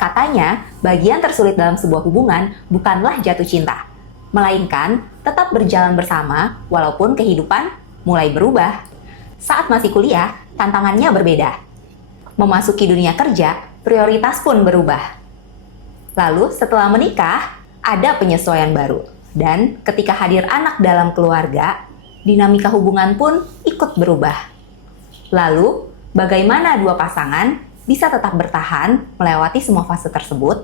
Katanya, bagian tersulit dalam sebuah hubungan bukanlah jatuh cinta, melainkan tetap berjalan bersama walaupun kehidupan mulai berubah. Saat masih kuliah, tantangannya berbeda. Memasuki dunia kerja, prioritas pun berubah. Lalu setelah menikah, ada penyesuaian baru. Dan ketika hadir anak dalam keluarga, dinamika hubungan pun ikut berubah. Lalu, bagaimana dua pasangan bisa tetap bertahan melewati semua fase tersebut?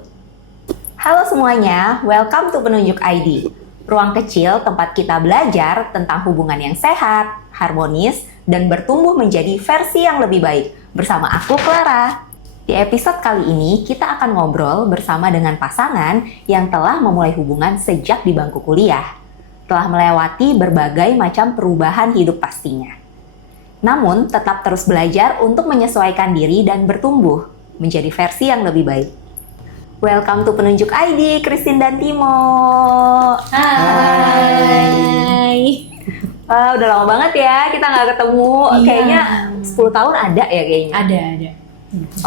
Halo semuanya, welcome to Penunjuk ID. Ruang kecil tempat kita belajar tentang hubungan yang sehat, harmonis, dan bertumbuh menjadi versi yang lebih baik. Bersama aku, Clara. Di episode kali ini, kita akan ngobrol bersama dengan pasangan yang telah memulai hubungan sejak di bangku kuliah. Telah melewati berbagai macam perubahan hidup pastinya. Namun, tetap terus belajar untuk menyesuaikan diri dan bertumbuh menjadi versi yang lebih baik. Welcome to Penunjuk ID, Christine dan Timo. Hai. Udah lama banget ya kita nggak ketemu. Iya. Kayaknya 10 tahun ada ya kayaknya. Ada.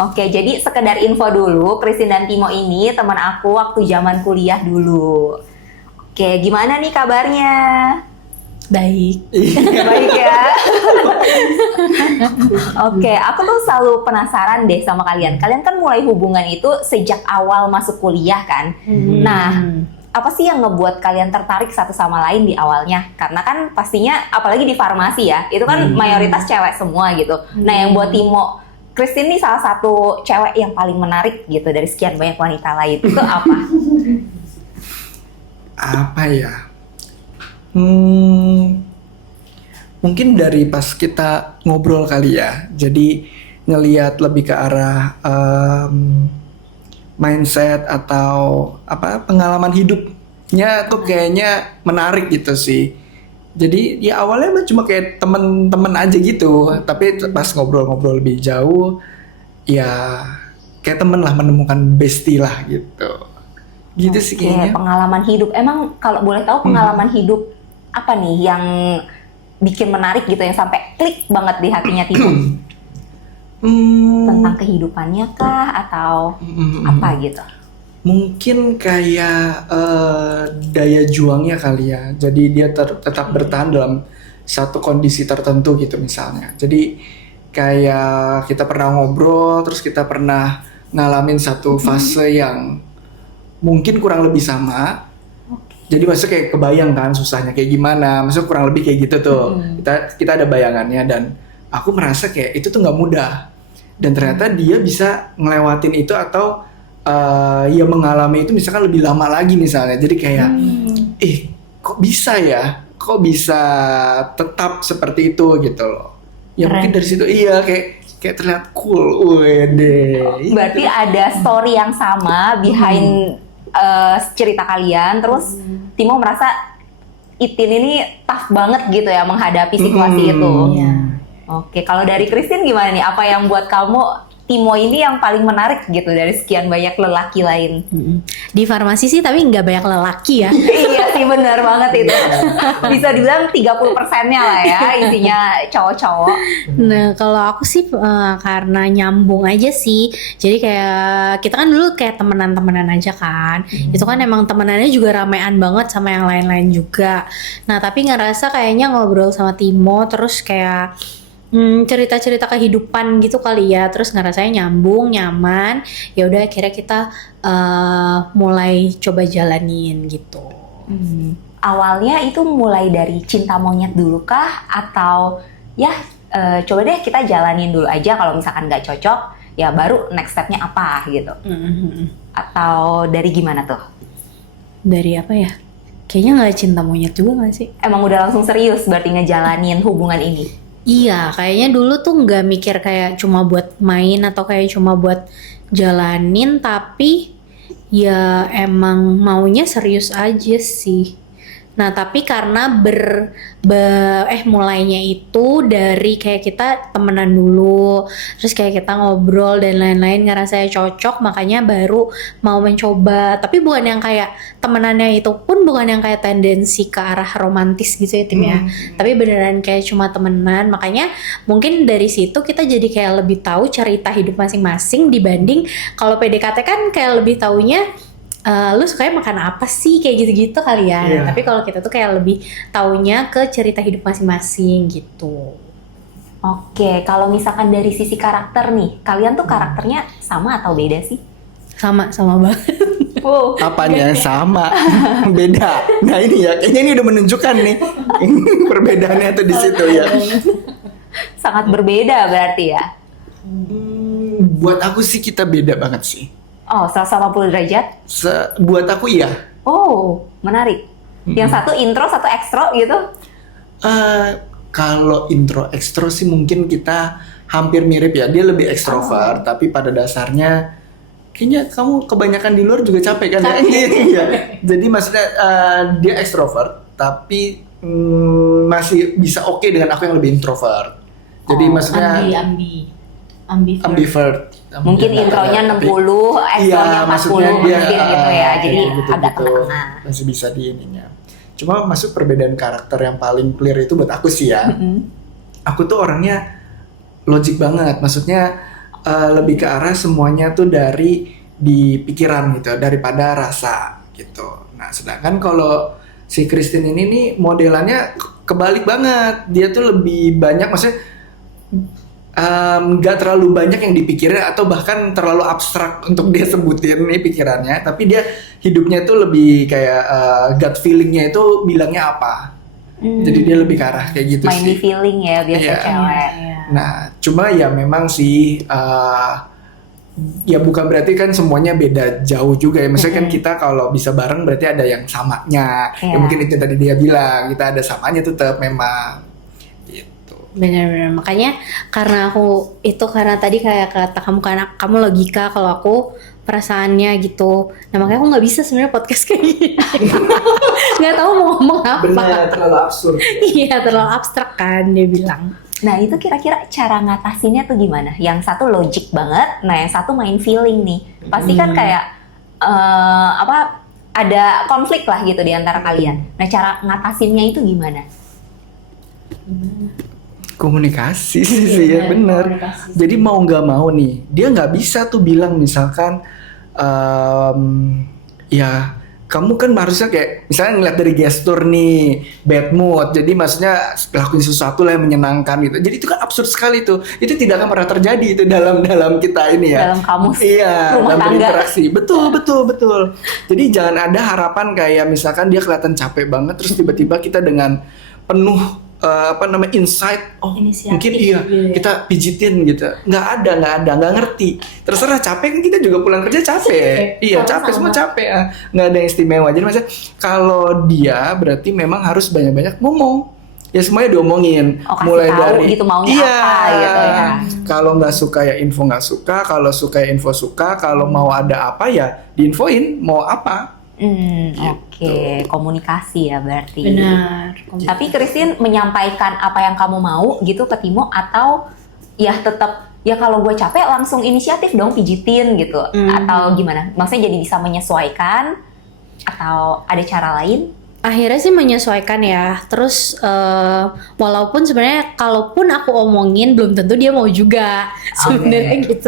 Oke, jadi sekedar info dulu, Christine dan Timo ini teman aku waktu zaman kuliah dulu. Oke, gimana nih kabarnya? Baik. Baik ya. Oke, aku tuh selalu penasaran deh sama kalian. Kalian kan mulai hubungan itu sejak awal masuk kuliah kan? Nah, apa sih yang ngebuat kalian tertarik satu sama lain di awalnya? Karena kan pastinya, apalagi di farmasi ya, itu kan mayoritas cewek semua gitu. Nah, yang buat Timo, Christine nih salah satu cewek yang paling menarik gitu dari sekian banyak wanita lain. Itu apa? Apa ya? Mungkin dari pas kita ngobrol kali ya. Jadi ngelihat lebih ke arah mindset atau apa pengalaman hidupnya tuh kayaknya menarik gitu sih. Jadi ya awalnya emang cuma kayak temen-temen aja gitu. Tapi pas ngobrol-ngobrol lebih jauh, ya kayak temen lah, menemukan bestie lah gitu. Gitu sih kayaknya. Pengalaman hidup. Emang kalau boleh tahu pengalaman hidup apa nih yang bikin menarik gitu, yang sampai klik banget di hatinya Timo? Tentang kehidupannya kah atau apa gitu? Mungkin kayak daya juangnya kali ya. Jadi dia tetap bertahan dalam satu kondisi tertentu gitu misalnya. Jadi kayak kita pernah ngobrol, terus kita pernah ngalamin satu fase yang mungkin kurang lebih sama. Jadi maksudnya kayak kebayang kan susahnya kayak gimana. Maksudnya kurang lebih kayak gitu tuh. Kita ada bayangannya dan aku merasa kayak itu tuh nggak mudah. Dan ternyata dia bisa ngelewatin itu atau ya mengalami itu misalkan lebih lama lagi misalnya. Jadi kayak kok bisa ya? Kok bisa tetap seperti itu gitu loh. Ya mungkin dari situ kayak terlihat cool. Wede. Berarti ada story yang sama behind cerita kalian, terus Timo merasa Itin ini tough banget gitu ya menghadapi situasi itu. Iya. Oke, kalau dari Christine gimana nih? Apa yang buat kamu Timo ini yang paling menarik gitu dari sekian banyak lelaki lain? Di farmasi sih tapi nggak banyak lelaki ya. Iya sih, benar banget itu. Bisa dibilang 30%-nya lah ya isinya cowok-cowok. Nah kalau aku sih karena nyambung aja sih. Jadi kayak kita kan dulu kayak temenan-temenan aja kan. Itu kan emang temenannya juga ramean banget sama yang lain-lain juga. Nah tapi ngerasa kayaknya ngobrol sama Timo terus kayak cerita-cerita kehidupan gitu kali ya, terus ngerasanya nyambung, nyaman. Ya udah akhirnya kita mulai coba jalanin gitu. Awalnya itu mulai dari cinta monyet dulu kah? Atau ya coba deh kita jalanin dulu aja, kalau misalkan nggak cocok ya baru next stepnya apa gitu. Atau dari gimana tuh? Dari apa ya? Kayaknya nggak cinta monyet juga nggak sih? Emang udah langsung serius berarti ngejalanin hubungan ini? Iya, kayaknya dulu tuh nggak mikir kayak cuma buat main atau kayak cuma buat jalanin, tapi ya emang maunya serius aja sih. Nah, tapi karena mulainya itu dari kayak kita temenan dulu, terus kayak kita ngobrol dan lain-lain ngerasa cocok, makanya baru mau mencoba. Tapi bukan yang kayak temenannya itu pun bukan yang kayak tendensi ke arah romantis gitu ya Tim ya. Tapi beneran kayak cuma temenan, makanya mungkin dari situ kita jadi kayak lebih tahu cerita hidup masing-masing dibanding kalau PDKT kan kayak lebih taunya lu sukanya makan apa sih kayak gitu-gitu kali ya. Iya. Tapi kalau kita tuh kayak lebih taunya ke cerita hidup masing-masing gitu. Oke, kalau misalkan dari sisi karakter nih, kalian tuh karakternya sama atau beda sih? Sama banget. Wow. Apanya sama, beda. Nah ini ya, kayaknya ini udah menunjukkan nih perbedaannya tuh di situ ya. Sangat berbeda berarti ya? Buat aku sih kita beda banget sih. Oh, 180 derajat? Buat aku iya. Oh, menarik. Yang satu intro, satu ekstro gitu? Kalau intro ekstro sih mungkin kita hampir mirip ya. Dia lebih ekstrovert, tapi pada dasarnya kayaknya kamu kebanyakan di luar juga capek kan ya? Iya. Jadi maksudnya dia ekstrovert, tapi masih bisa oke dengan aku yang lebih introvert. Jadi maksudnya ambivert. Mungkin intronya 60, ekstronya 40 maksudnya mungkin gitu ya. Jadi gitu, agak tengah-tengah. Masih bisa di ininya. Cuma masuk perbedaan karakter yang paling clear itu buat aku sih ya. Aku tuh orangnya logik banget. Maksudnya lebih ke arah semuanya tuh dari di pikiran gitu daripada rasa gitu. Nah, sedangkan kalau si Christine ini nih modelannya kebalik banget. Dia tuh lebih banyak maksudnya nggak terlalu banyak yang dipikirin atau bahkan terlalu abstrak untuk dia sebutin nih pikirannya, tapi dia hidupnya tuh lebih kayak gut feelingnya itu bilangnya apa. Jadi dia lebih ke arah kayak gitu sih. Mindy feeling ya biasa cewek. Nah, cuma ya memang sih ya bukan berarti kan semuanya beda jauh juga ya. Maksudnya kan kita kalau bisa bareng berarti ada yang samanya. Ya mungkin itu tadi dia bilang, kita ada samanya tetap memang. Benar-benar, makanya karena tadi kayak kata kamu karena kamu logika, kalau aku perasaannya gitu. Nah makanya aku nggak bisa sebenarnya podcast kayak gini. Nggak tahu mau ngomong apa. Benar, terlalu absurd. Iya, terlalu abstrak kan dia bilang. Nah itu kira-kira cara ngatasinnya tuh gimana? Yang satu logik banget, nah yang satu main feeling nih. Pasti kan kayak ada konflik lah gitu di antara kalian. Nah cara ngatasinnya itu gimana? Komunikasi sih ya, bener. Jadi mau nggak mau nih, dia nggak bisa tuh bilang misalkan ya kamu kan harusnya kayak misalnya ngeliat dari gestur nih bad mood, jadi maksudnya lakuin sesuatu lah yang menyenangkan gitu. Jadi itu kan absurd sekali tuh. Itu tidak akan pernah terjadi itu dalam kita ini ya. Dalam kamus iya, rumah dalam tangga. berinteraksi. Betul. Jadi jangan ada harapan kayak misalkan dia kelihatan capek banget terus tiba-tiba kita dengan penuh insight, Inisiatif, mungkin iya gitu ya. kita pijitin gitu, nggak ada, ngerti, terserah capek kan, kita juga pulang kerja capek. Iya capek, semua capek, nggak ada yang istimewa. Jadi maksudnya kalau dia berarti memang harus banyak-banyak ngomong, ya semuanya diomongin, mulai tahu dari gitu maunya apa gitu ya. Kalau nggak suka ya info nggak suka, kalau suka ya info suka, kalau mau ada apa ya diinfoin mau apa. Oke, komunikasi ya berarti. Benar. Tapi Christine menyampaikan apa yang kamu mau gitu ke Timo, atau ya tetap ya kalau gue capek langsung inisiatif dong pijitin gitu, atau gimana? Maksudnya jadi bisa menyesuaikan atau ada cara lain? Akhirnya sih menyesuaikan ya. Terus walaupun sebenarnya kalaupun aku omongin belum tentu dia mau juga. Sebenarnya gitu.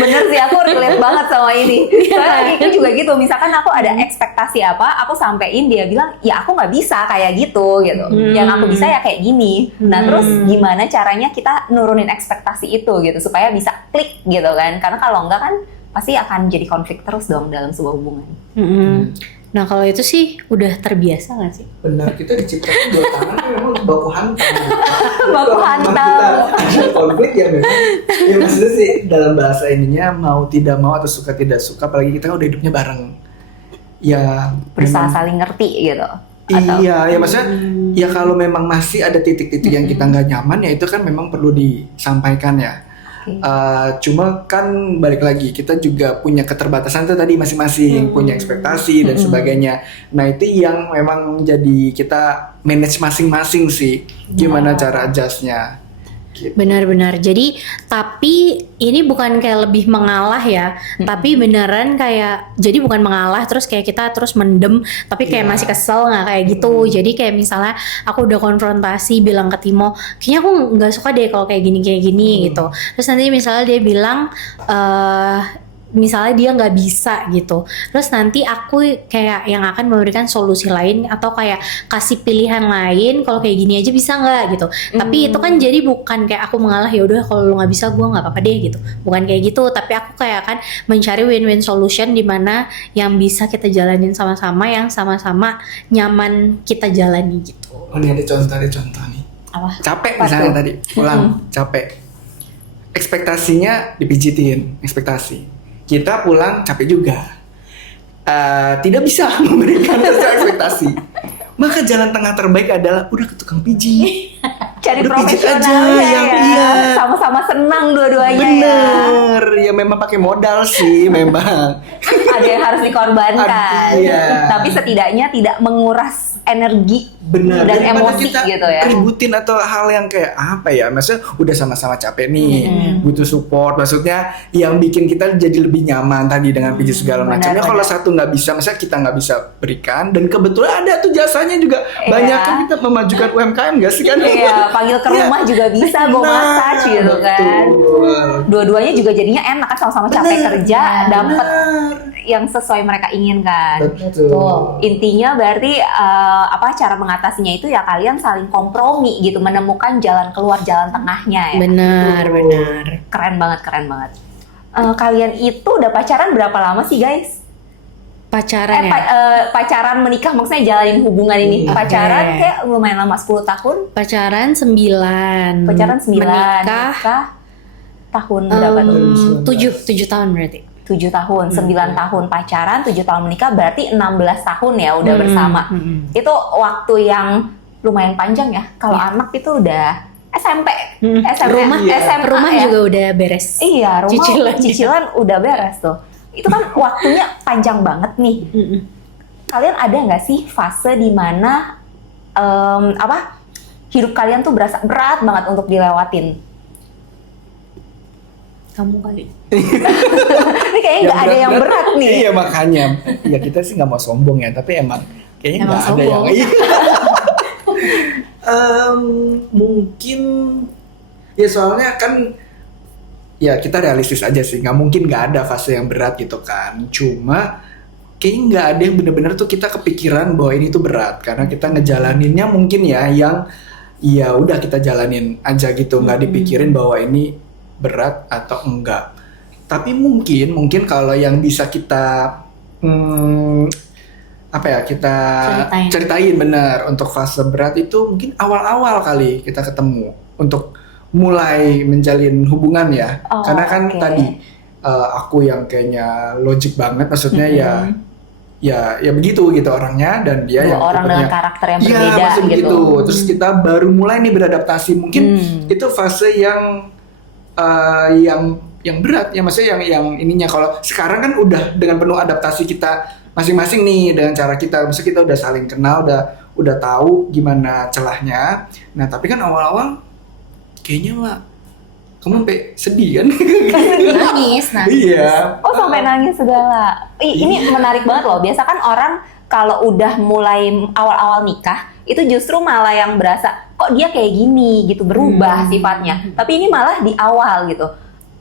Bener sih, aku relate banget sama ini. Soalnya itu juga gitu. Misalkan aku ada ekspektasi apa, aku sampein, dia bilang ya aku nggak bisa kayak gitu. Yang aku bisa ya kayak gini. Nah terus gimana caranya kita nurunin ekspektasi itu gitu supaya bisa klik gitu kan? Karena kalau enggak kan pasti akan jadi konflik terus dong dalam sebuah hubungan. Nah kalau itu sih udah terbiasa nggak sih? Benar, kita diciptakan dua tangan memang baku hantam. Baku hantam. Kita konflik ya memang. Ya maksudnya sih dalam bahasa ininya mau tidak mau atau suka tidak suka, apalagi kita udah hidupnya bareng. Ya berusaha memang, saling ngerti gitu. Atau? Iya, ya maksudnya ya kalau memang masih ada titik-titik yang kita nggak nyaman ya itu kan memang perlu disampaikan ya. Oke. Cuma kan balik lagi kita juga punya keterbatasan tuh tadi masing-masing, punya ekspektasi dan sebagainya. Nah itu yang memang jadi kita manage masing-masing sih, gimana cara adjustnya. Gitu. Benar-benar. Jadi tapi ini bukan kayak lebih mengalah ya, tapi beneran kayak jadi bukan mengalah terus kayak kita terus mendem, tapi kayak Iya. masih kesel nggak kayak gitu. Jadi kayak misalnya aku udah konfrontasi bilang ke Timo, kayaknya aku nggak suka deh kalau kayak gini gitu. Terus nanti misalnya dia bilang misalnya dia nggak bisa gitu, terus nanti aku kayak yang akan memberikan solusi lain atau kayak kasih pilihan lain kalau kayak gini aja bisa nggak gitu. Tapi itu kan jadi bukan kayak aku mengalah, ya udah kalau lu nggak bisa gue nggak apa-apa deh gitu, bukan kayak gitu. Tapi aku kayak akan mencari win-win solution di mana yang bisa kita jalanin sama-sama, yang sama-sama nyaman kita jalani gitu. Oh ini ada contoh nih. Apa? Capek Apa misalnya tuh? tadi pulang capek, ekspektasinya dipijitin, ekspektasi. Kita pulang capek juga, tidak bisa memberikan sesuai ekspektasi. Maka jalan tengah terbaik adalah udah ke tukang pijit. Cari Udah pijit profesionalnya aja, yang ya. iya. Sama-sama senang dua-duanya ya. Bener, ya memang pakai modal sih memang. Ada yang harus dikorbankan. Iya. Tapi setidaknya tidak menguras energi Bener, dan daripada emosi kita gitu ya. ributin atau hal yang kayak apa ya, maksudnya udah sama-sama capek nih, butuh support, maksudnya yang bikin kita jadi lebih nyaman tadi dengan pijit segala benar, macamnya. Kalau benar. satu nggak bisa, maksudnya kita nggak bisa berikan, dan kebetulan ada tuh jasanya juga, Iya. banyak kan kita memajukan UMKM gak sih kan? Iya, panggil ke rumah juga bisa, bawa massage gitu kan. betul. Dua-duanya juga jadinya enak kan, sama-sama capek Bener, kerja, dapat bener. yang sesuai mereka inginkan. Betul. Intinya berarti cara mengatasinya itu ya kalian saling kompromi gitu, menemukan jalan keluar, jalan tengahnya ya. Benar. Keren banget. Kalian itu udah pacaran berapa lama sih guys? Pacaran ya. Pacaran menikah maksudnya jalanin hubungan ini. Oke. Pacaran kayak lumayan lama, 10 tahun. Pacaran 9. Pacaran 9. Menikah tahun berapa tuh? 7 tahun berarti. 7 tahun, 9 tahun pacaran, 7 tahun menikah, berarti 16 tahun ya udah bersama. Itu waktu yang lumayan panjang ya. Kalau anak itu udah SMP, SMA Rumah ya. juga udah beres. Iya, rumah Cicilan. cicilan udah beres tuh. Itu kan waktunya panjang banget nih. Kalian ada nggak sih fase di mana hidup kalian tuh berasa berat banget untuk dilewatin? Kamu kali. Ini kayaknya nggak ada yang berat nih. Iya makanya, ya kita sih nggak mau sombong ya, tapi emang kayaknya Emang nggak ada yang. sombong. Iya. Mungkin ya soalnya kan ya kita realistis aja sih, nggak mungkin nggak ada fase yang berat gitu kan. Cuma kayaknya nggak ada yang bener-bener tuh kita kepikiran bahwa ini tuh berat, karena kita ngejalaninnya mungkin ya yang ya udah kita jalanin aja gitu, nggak dipikirin bahwa ini berat atau enggak. Tapi mungkin kalau yang bisa kita kita ceritain benar untuk fase berat itu mungkin awal-awal kali kita ketemu untuk mulai menjalin hubungan ya. Oh, karena kan oke. tadi aku yang kayaknya logik banget, maksudnya ya begitu gitu orangnya, dan dia Dua yang orang dengan tipenya- karakter yang Iya, berbeda maksud gitu. Terus kita baru mulai nih beradaptasi. Mungkin itu fase yang berat ya, maksudnya yang ininya. Kalau sekarang kan udah dengan penuh adaptasi kita masing-masing nih dengan cara kita, maksudnya kita udah saling kenal, udah tahu gimana celahnya. Nah tapi kan awal-awal kayaknya mah kamu sampai sedih kan? Nangis. Iya. Oh sampai nangis segala. Ini menarik banget loh. Biasa kan orang kalau udah mulai awal-awal nikah itu justru malah yang berasa kok dia kayak gini gitu, berubah sifatnya. Tapi ini malah di awal gitu.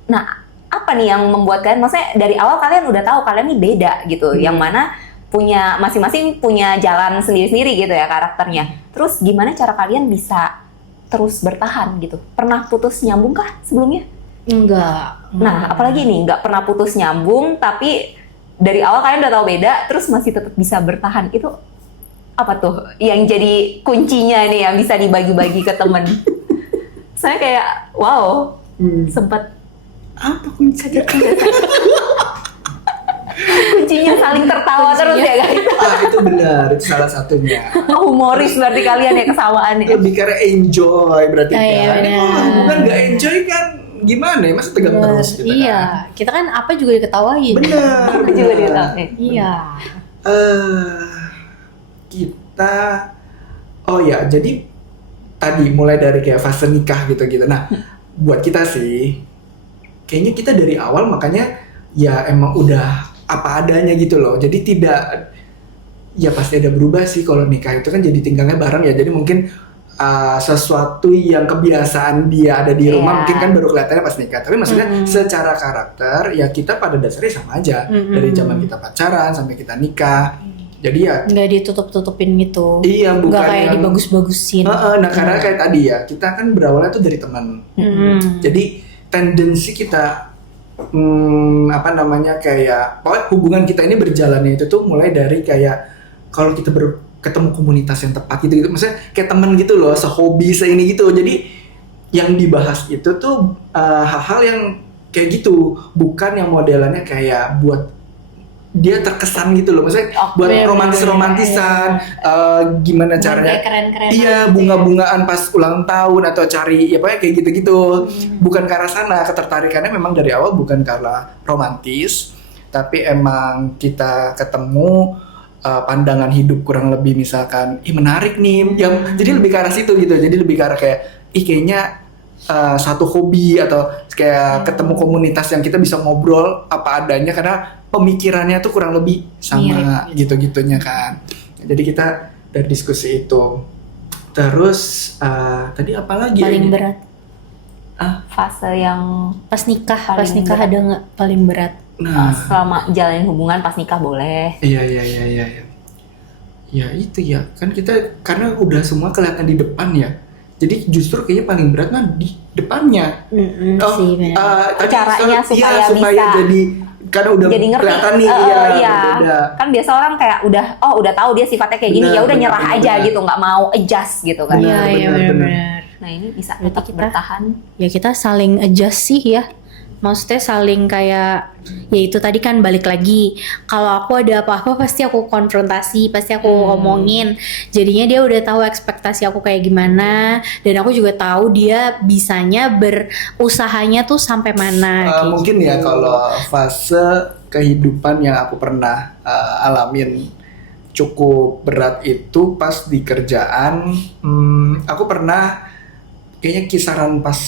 Nah apa nih yang membuat kalian, maksudnya dari awal kalian udah tahu kalian nih beda gitu, yang mana punya masing-masing punya jalan sendiri-sendiri gitu ya karakternya. Terus gimana cara kalian bisa terus bertahan gitu? Pernah putus nyambung kah sebelumnya? Enggak. Nah, apalagi nih nggak pernah putus nyambung, tapi dari awal kalian udah tahu beda, terus masih tetap bisa bertahan. Itu apa tuh yang jadi kuncinya nih yang bisa dibagi-bagi ke temen? Saya kayak wow, sempat Apa kuncinya? kuncinya saling tertawa terus ya guys. Itu benar, itu salah satunya. Humoris berarti kalian ya kesamaannya. Lebih karena enjoy berarti Oh, iya, kan. benar. Kalau hubungan nggak enjoy kan gimana ya, masa tegang Bener. terus gitu Iya, kan. kita kan apa juga diketawain. Bener. Juga ditawain. Iya. Kita oh ya, jadi tadi mulai dari kayak fase nikah gitu-gitu. Nah, buat kita sih kayaknya kita dari awal makanya ya emang udah apa adanya gitu loh. Jadi tidak, ya pasti ada berubah sih kalau nikah itu kan jadi tinggalnya bareng ya. Jadi mungkin sesuatu yang kebiasaan dia ada di rumah Iya. mungkin kan baru kelihatannya pas nikah. Tapi maksudnya secara karakter ya kita pada dasarnya sama aja dari zaman kita pacaran sampai kita nikah. Jadi ya Nggak ditutup-tutupin gitu. iya, bukan Nggak kayak yang dibagus-bagusin. Nah karena kayak tadi ya kita kan berawalnya tuh dari teman. Jadi tendensi kita apa namanya kayak pokoknya hubungan kita ini berjalannya itu tuh mulai dari kayak kalau kita ketemu komunitas yang tepat gitu maksudnya kayak teman gitu loh, sehobi seini gitu. Jadi yang dibahas itu tuh hal-hal yang kayak gitu, bukan yang modelannya kayak buat dia terkesan gitu loh, maksudnya buat romantis-romantisan, gimana caranya, Kayak keren-keren. iya bunga-bungaan pas ulang tahun atau cari ya pokoknya kayak gitu-gitu, bukan ke arah sana. Ketertarikannya memang dari awal bukan karena romantis, tapi emang kita ketemu pandangan hidup kurang lebih misalkan, menarik nih, yang jadi lebih ke arah situ gitu, jadi lebih ke arah kayak, kayaknya satu hobi atau kayak ketemu komunitas yang kita bisa ngobrol apa adanya karena pemikirannya tuh kurang lebih sama gitu-gitunya kan. Jadi kita dari diskusi itu. Terus tadi apa lagi? Paling berat Fase yang pas nikah. Paling Pas nikah berat. ada nggak paling berat? Nah, selama jalanin hubungan pas nikah boleh. iya. Ya itu ya, kan kita karena udah semua kelihatan di depan ya. Jadi justru kayaknya paling berat mah di depannya. Sih, benar. Tadi Caranya supaya bisa jadi karena udah jadi ngerti. kelihatan nih Iya. berbeda. Kan biasa orang kayak udah tahu dia sifatnya kayak gini, Benar, ya udah benar, nyerah benar, aja benar. gitu, nggak mau adjust gitu kan. Benar, Iya, iya benar. benar-benar. Nah ini bisa Berarti tetap kita- bertahan. Ya kita saling adjust sih ya. Maksudnya saling kayak, ya itu tadi kan balik lagi. Kalau aku ada apa-apa pasti aku konfrontasi, pasti aku omongin. Jadinya dia udah tahu ekspektasi aku kayak gimana, dan aku juga tahu dia bisanya berusahanya tuh sampai mana. kayak Mungkin gitu. ya kalau fase kehidupan yang aku pernah alamin cukup berat itu pas di kerjaan. Aku pernah kayaknya kisaran pas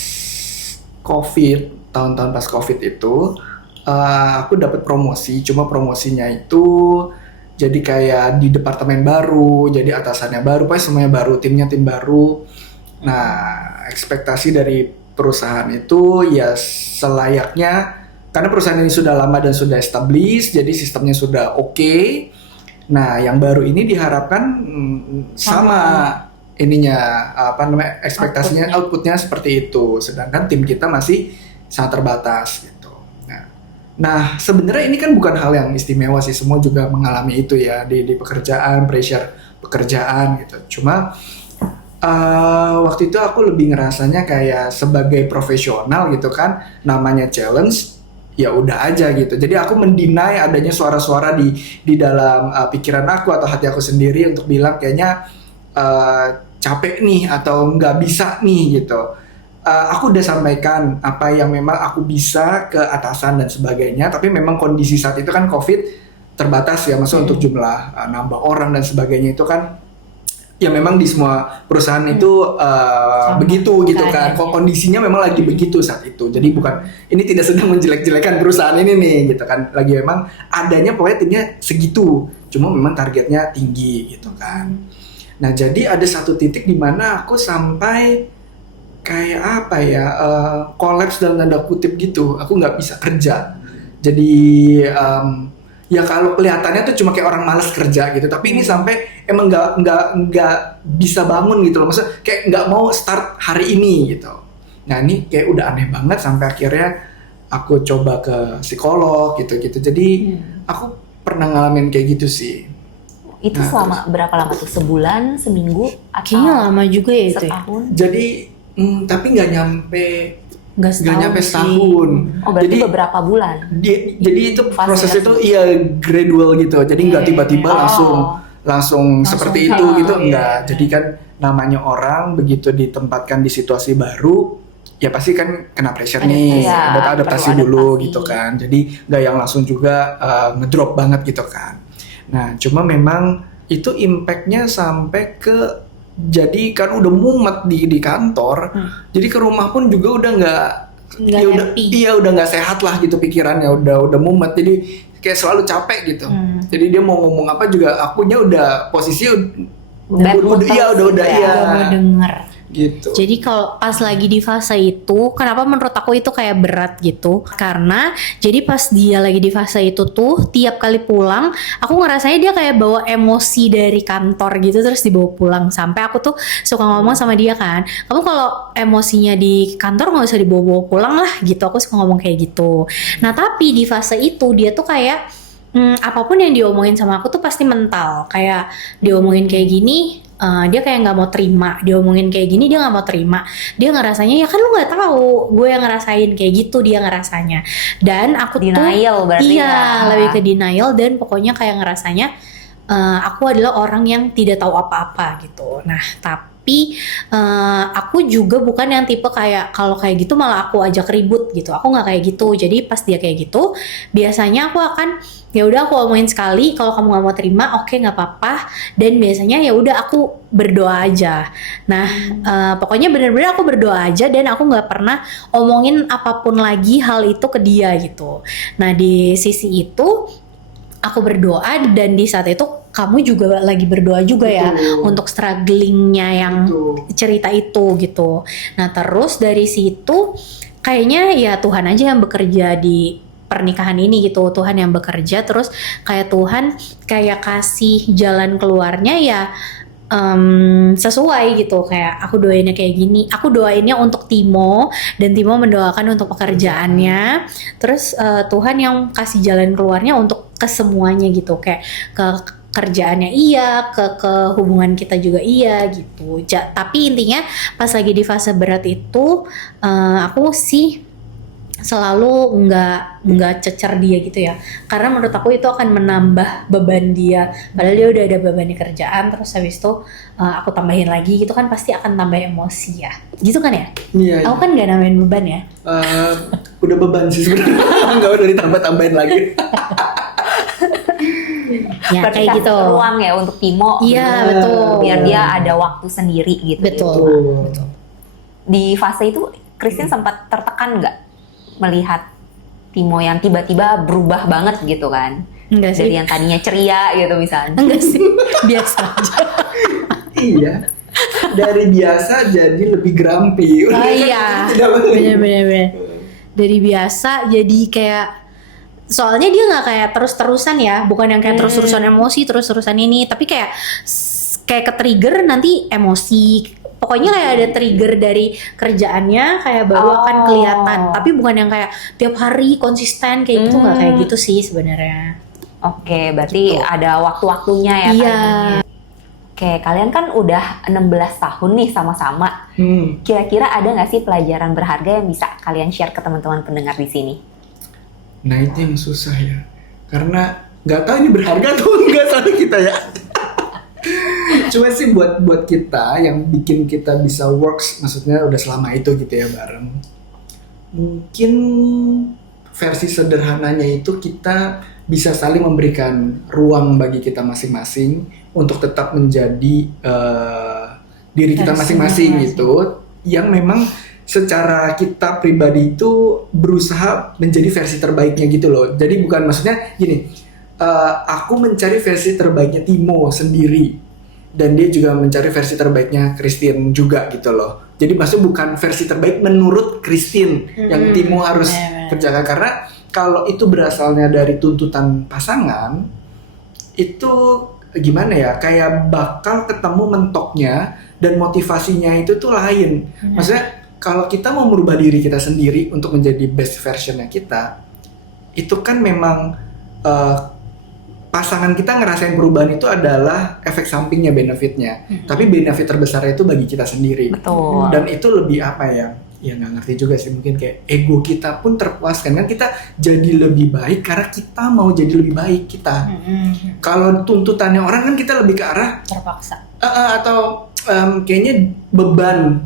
COVID, tahun-tahun pas COVID itu aku dapat promosi. Cuma promosinya itu jadi kayak di departemen baru, jadi atasannya baru, pokoknya semuanya baru, timnya tim baru. Nah, ekspektasi dari perusahaan itu ya selayaknya, karena perusahaan ini sudah lama dan sudah established, jadi sistemnya sudah oke. Nah, yang baru ini diharapkan sama ininya, apa namanya, ekspektasinya, outputnya seperti itu. Sedangkan tim kita masih sangat terbatas gitu. Nah, sebenarnya ini kan bukan hal yang istimewa sih, semua juga mengalami itu ya di pekerjaan, pressure pekerjaan gitu. Cuma waktu itu aku lebih ngerasanya kayak sebagai profesional gitu kan, namanya challenge, ya udah aja gitu. Jadi aku mendinai adanya suara-suara di dalam pikiran aku atau hati aku sendiri untuk bilang kayaknya capek nih atau nggak bisa nih gitu. Aku udah sampaikan apa yang memang aku bisa ke atasan dan sebagainya, tapi memang kondisi saat itu kan COVID terbatas ya, maksudnya untuk jumlah nambah orang dan sebagainya itu kan ya memang di semua perusahaan itu begitu gitu kan. Kondisinya memang lagi begitu saat itu. Jadi bukan, ini tidak sedang menjelek-jelekan perusahaan ini nih gitu kan. Lagi memang adanya pokoknya timnya segitu. Cuma memang targetnya tinggi gitu kan. Nah, jadi ada satu titik di mana aku sampai kayak apa ya, kolaps dalam tanda kutip gitu. Aku nggak bisa kerja. Jadi ya kalau kelihatannya tuh cuma kayak orang malas kerja gitu, tapi ini sampai emang nggak bisa bangun gitu loh, maksudnya kayak nggak mau start hari ini gitu. Nah ini kayak udah aneh banget sampai akhirnya aku coba ke psikolog gitu. Jadi aku pernah ngalamin kayak gitu sih. Itu Nah, selama berapa lama tuh? Sebulan, seminggu, atau Kayaknya lama juga ya itu ya. setahun? Jadi tapi nggak nyampe Nggak nyampe sih. setahun. Oh berarti Jadi beberapa bulan. jadi itu Fase proses yang itu iya gradual gitu. Jadi nggak tiba-tiba langsung seperti itu gitu, enggak. Jadi kan namanya orang begitu ditempatkan di situasi baru, ya pasti kan kena pressure Ada- nih, iya, ada adaptasi perlu dulu adaptasi. gitu kan. Jadi nggak yang langsung juga ngedrop banget gitu kan. Nah, cuma memang itu impactnya sampai ke, jadi kan udah mumet di kantor, jadi ke rumah pun juga udah nggak Nggak ya udah happy. iya udah nggak sehat lah gitu pikirannya, udah mumet, jadi kayak selalu capek gitu. Jadi dia mau ngomong apa juga akunya udah posisi Bad mood iya terus udah gitu iya Gak mau denger. gitu. Jadi kalau pas lagi di fase itu, kenapa menurut aku itu kayak berat gitu? Karena jadi pas dia lagi di fase itu tuh, tiap kali pulang, aku ngerasanya dia kayak bawa emosi dari kantor gitu terus dibawa pulang. Sampai aku tuh suka ngomong sama dia kan, kamu kalau emosinya di kantor nggak usah dibawa-bawa pulang lah gitu. Aku suka ngomong kayak gitu. Nah tapi di fase itu dia tuh kayak apapun yang diomongin sama aku tuh pasti mental. Kayak diomongin kayak gini, dia kayak nggak mau terima. Diomongin kayak gini dia nggak mau terima. Dia ngerasanya ya kan lu nggak tahu, gue yang ngerasain kayak gitu dia ngerasanya. Dan aku Denial tuh berarti iya ya. lebih ke denial, dan pokoknya kayak ngerasanya aku adalah orang yang tidak tahu apa-apa gitu. Nah tapi aku juga bukan yang tipe kayak kalau kayak gitu malah aku ajak ribut gitu. Aku nggak kayak gitu. Jadi pas dia kayak gitu, biasanya aku akan ya udah aku omongin sekali, kalau kamu nggak mau terima oke nggak apa-apa, dan biasanya ya udah aku berdoa aja. Nah pokoknya bener-bener aku berdoa aja, dan aku nggak pernah omongin apapun lagi hal itu ke dia gitu. Nah di sisi itu aku berdoa, dan di saat itu kamu juga lagi berdoa juga ya Betul. untuk strugglingnya yang Betul. cerita itu gitu. Nah terus dari situ kayaknya ya Tuhan aja yang bekerja di pernikahan ini gitu. Tuhan yang bekerja, terus kayak Tuhan kayak kasih jalan keluarnya ya sesuai gitu. Kayak aku doainnya kayak gini, aku doainnya untuk Timo, dan Timo mendoakan untuk pekerjaannya. Terus Tuhan yang kasih jalan keluarnya untuk kesemuanya gitu, kayak ke kerjaannya iya, ke hubungan kita juga iya gitu. Tapi intinya pas lagi di fase berat itu aku sih selalu nggak cecer dia gitu ya, karena menurut aku itu akan menambah beban dia, padahal dia udah ada beban di kerjaan, terus habis itu aku tambahin lagi gitu kan pasti akan tambah emosi ya gitu kan ya. Iya, Aku kan nggak nambahin beban ya. udah beban sih sebenarnya. Nggak udah ditambah-tambahin lagi. Ya Berarti kayak kasih gitu. ruang ya untuk Timo. Iya betul. Biar dia ada waktu sendiri gitu. Betul. Di fase itu Christine sempat tertekan nggak melihat Timo yang tiba-tiba berubah banget gitu kan? Enggak Dari sih. yang tadinya ceria gitu misalnya. Enggak sih. Biasa aja. Iya. Dari biasa jadi lebih grumpy. Oh iya. Tidak boleh. Bener. Dari biasa jadi kayak, soalnya dia nggak kayak terus-terusan ya, bukan yang kayak terus-terusan emosi, terus-terusan ini, tapi kayak kayak ke-trigger nanti emosi. Pokoknya kayak ada trigger dari kerjaannya kayak baru akan kelihatan, tapi bukan yang kayak tiap hari konsisten kayak gitu, nggak kayak gitu sih sebenarnya. Oke, berarti Gitu. ada waktu-waktunya ya. Iya. timingnya. Oke, kalian kan udah 16 tahun nih sama-sama. Kira-kira ada nggak sih pelajaran berharga yang bisa kalian share ke teman-teman pendengar di sini? Nah itu yang susah ya, karena nggak tahu ini berharga atau enggak sama kita ya. Cuma sih buat kita yang bikin kita bisa works, maksudnya udah selama itu gitu ya bareng. Mungkin versi sederhananya itu kita bisa saling memberikan ruang bagi kita masing-masing untuk tetap menjadi diri kita Versi masing-masing masing-masing. gitu, yang memang secara kita pribadi itu berusaha menjadi versi terbaiknya gitu loh. Jadi bukan maksudnya gini, aku mencari versi terbaiknya Timo sendiri, dan dia juga mencari versi terbaiknya Christine juga gitu loh. Jadi maksudnya bukan versi terbaik menurut Christine yang Timo harus kerjakan, karena kalau itu berasalnya dari tuntutan pasangan itu gimana ya, kayak bakal ketemu mentoknya dan motivasinya itu tuh lain. Maksudnya kalau kita mau merubah diri kita sendiri untuk menjadi best versionnya kita, itu kan memang pasangan kita ngerasain perubahan itu adalah efek sampingnya, benefitnya. Tapi benefit terbesarnya itu bagi kita sendiri. Betul. Dan itu lebih apa ya? ya nggak ngerti juga sih, mungkin kayak ego kita pun terpuaskan kan, kita jadi lebih baik karena kita mau jadi lebih baik kita. Kalau tuntutannya orang kan kita lebih ke arah Terpaksa. atau kayaknya beban.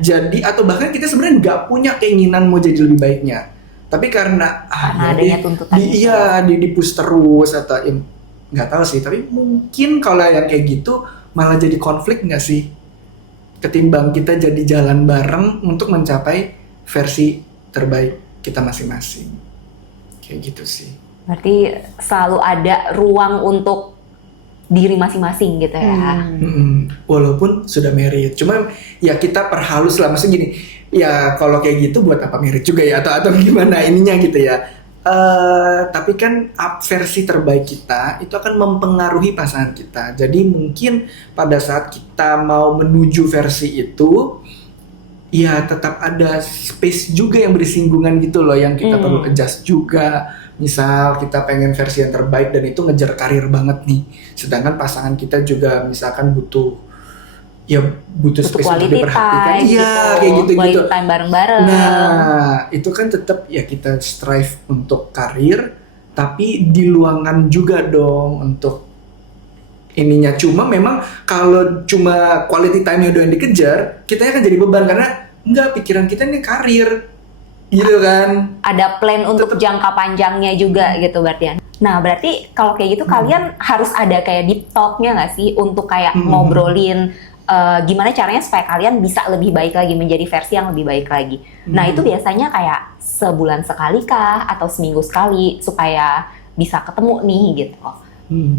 Jadi atau bahkan kita sebenarnya nggak punya keinginan mau jadi lebih baiknya, tapi karena adanya tuntutan itu. di-push terus atau nggak tahu sih, tapi mungkin kalau yang kayak gitu malah jadi konflik nggak sih, ketimbang kita jadi jalan bareng untuk mencapai versi terbaik kita masing-masing. Kayak gitu sih. Berarti selalu ada ruang untuk diri masing-masing gitu ya. Walaupun sudah married, cuma ya kita perhalus lah, maksudnya gini, ya kalau kayak gitu buat apa married juga ya, atau gimana ininya gitu ya. Tapi kan versi terbaik kita itu akan mempengaruhi pasangan kita. Jadi mungkin pada saat kita mau menuju versi itu, ya tetap ada space juga yang bersinggungan gitu loh, yang kita perlu adjust juga. Misal kita pengen versi yang terbaik dan itu ngejar karir banget nih, sedangkan pasangan kita juga misalkan butuh space untuk diperhatikan, iya kayak gitu. Quality time bareng-bareng. Nah itu kan tetap ya kita strive untuk karir, tapi di luangan juga dong untuk ininya. Cuma memang kalau cuma quality time-nya doang dikejar, kita akan jadi beban karena enggak, pikiran kita nih karir, gitu kan. Ada plan untuk jangka panjangnya juga gitu berarti ya. Nah berarti kalau kayak gitu kalian harus ada kayak deep talk-nya nggak sih untuk kayak ngobrolin gimana caranya supaya kalian bisa lebih baik lagi, menjadi versi yang lebih baik lagi. Nah itu biasanya kayak sebulan sekali kah atau seminggu sekali supaya bisa ketemu nih gitu,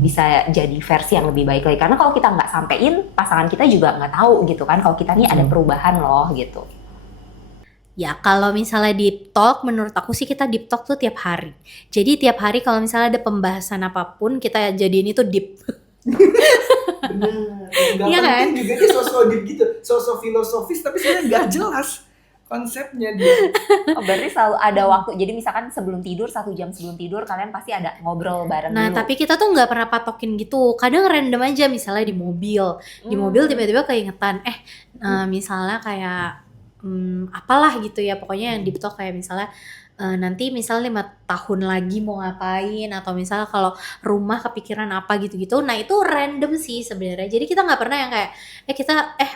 bisa jadi versi yang lebih baik lagi. Karena kalau kita nggak sampein, pasangan kita juga nggak tahu gitu kan kalau kita nih ada perubahan loh gitu. Ya kalau misalnya deep talk, menurut aku sih kita deep talk tuh tiap hari. Jadi tiap hari kalau misalnya ada pembahasan apapun, kita jadiin itu deep. Bener, Iya kan? juga dia sosok deep gitu, sosok filosofis tapi sebenarnya nggak jelas konsepnya dia. Berarti selalu ada waktu, jadi misalkan sebelum tidur, 1 jam sebelum tidur kalian pasti ada ngobrol bareng Nah dulu. tapi kita tuh nggak pernah patokin gitu, kadang random aja, misalnya di mobil tiba-tiba keingetan, misalnya kayak apalah gitu ya, pokoknya yang deep talk kayak misalnya nanti misalnya 5 tahun lagi mau ngapain, atau misalnya kalau rumah kepikiran apa gitu-gitu. Nah itu random sih sebenarnya, jadi kita nggak pernah yang kayak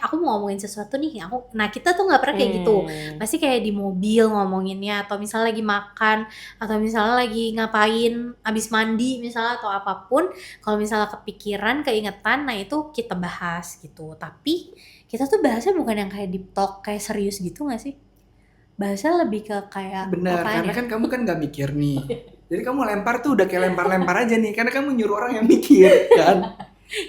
aku mau ngomongin sesuatu nih, nah kita tuh nggak pernah kayak gitu. Pasti kayak di mobil ngomonginnya, atau misalnya lagi makan, atau misalnya lagi ngapain abis mandi misalnya, atau apapun. Kalau misalnya kepikiran, keingetan, nah itu kita bahas gitu. Tapi kita tuh bahasnya bukan yang kayak deep talk, kayak serius gitu gak sih? Bahasanya lebih ke kayak Benar, karena kan kamu kan nggak mikir nih. Jadi kamu lempar tuh udah kayak lempar-lempar aja nih, karena kamu nyuruh orang yang mikir kan.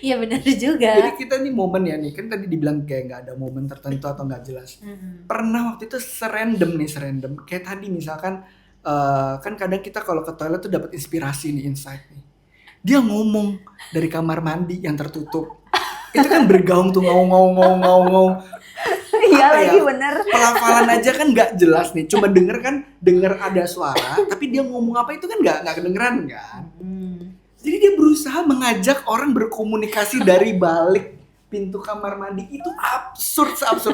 Iya benar juga. Jadi kita nih momen ya nih, kan tadi dibilang kayak nggak ada momen tertentu atau nggak jelas. Pernah waktu itu serandom, kayak tadi misalkan kan kadang kita kalau ke toilet tuh dapat inspirasi nih, insight nih. Dia ngomong dari kamar mandi yang tertutup. Itu kan bergaung tuh ngau. Iya lagi ya? bener. Pelafalan aja kan nggak jelas nih, cuma denger ada suara, tapi dia ngomong apa itu kan nggak kedengeran kan. Jadi dia berusaha mengajak orang berkomunikasi dari balik pintu kamar mandi. Itu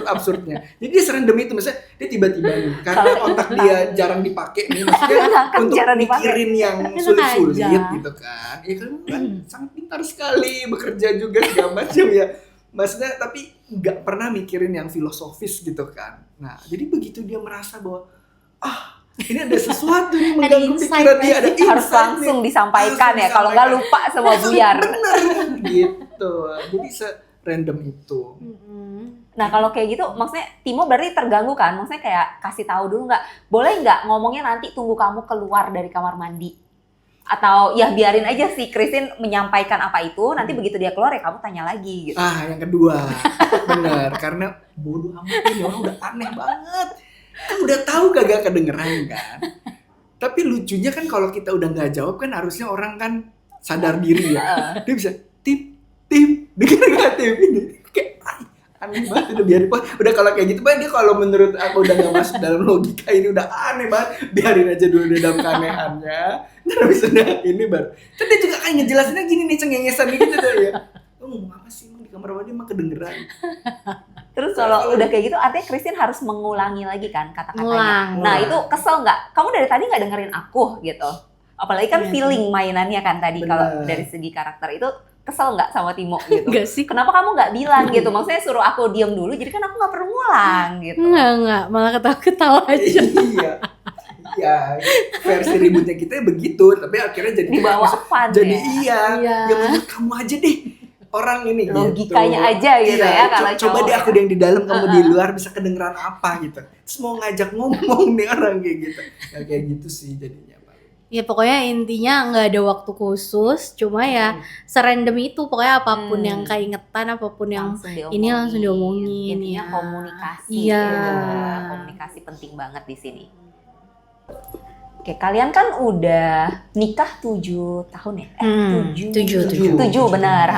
absurdnya. Jadi dia serandom itu, maksudnya dia tiba-tiba nih, karena otak dia jarang dipakai nih, maksudnya untuk jarang dipakai. mikirin yang sulit-sulit gitu kan. Ya kan sangat pintar sekali, bekerja juga segala macam ya. Maksudnya tapi nggak pernah mikirin yang filosofis gitu kan. Nah jadi begitu dia merasa bahwa ini ada sesuatu nih mengganggu pikiran dia, ada insight Harus langsung nih. disampaikan ya, kalau nggak lupa semua buyar. Bener gitu. Jadi se-random itu. Nah kalau kayak gitu, maksudnya Timo berarti terganggu kan? Maksudnya kayak kasih tahu dulu nggak? Boleh nggak ngomongnya nanti tunggu kamu keluar dari kamar mandi? Atau ya biarin aja sih Christine menyampaikan apa itu, nanti begitu dia keluar ya kamu tanya lagi gitu. Yang kedua, bener, karena bodoh amat ini orang udah aneh banget, kan udah tahu kagak kedengeran kan. Tapi lucunya kan kalau kita udah nggak jawab kan harusnya orang kan sadar diri ya, dia bisa tim denger nggak tim ini, kayak aneh banget, udah biarin. Udah kalau kayak gitu dia kalau menurut aku udah nggak masuk dalam logika ini, udah aneh banget, biarin aja dulu di dalam keanehannya. Ntar abis udah ini baru kan dia juga kayak ngejelasinnya gini nih, cengengesan gitu tuh ya. Lo ngomong apa sih, di kamar mandi emang kedengeran. Terus kalau udah kayak gitu, artinya Christine harus mengulangi lagi kan kata-katanya. Ngulang. Nah itu kesel nggak? Kamu dari tadi nggak dengerin aku gitu. Apalagi kan Iya, feeling mainannya kan tadi kalau Bener. dari segi karakter itu kesel nggak sama Timo gitu? Enggak sih. Kenapa kamu nggak bilang gitu? Maksudnya suruh aku diem dulu, jadi kan aku nggak perlu ngulang gitu. Enggak, malah ketawa-ketawa aja. Iya. Ya, versi ributnya kita begitu, tapi akhirnya jadi Dibawa fun jadi ya. iya. Iya. Ya menurut kamu aja deh. Orang ini Logikanya gitu. aja gitu Iya, ya kalau coba cowok deh ya. aku yang di dalam, kamu di luar bisa kedengeran apa gitu. Terus mau ngajak ngomong nih orang kayak gitu. Ya kayak gitu sih jadinya. Ya pokoknya intinya nggak ada waktu khusus, cuma ya serandom itu pokoknya apapun yang keingetan, apapun yang ini langsung diomongin. Intinya ya. komunikasi. Iya. Ya. Komunikasi penting banget di sini. Oke, kalian kan udah nikah 7 tahun ya? Tujuh. 7 benar.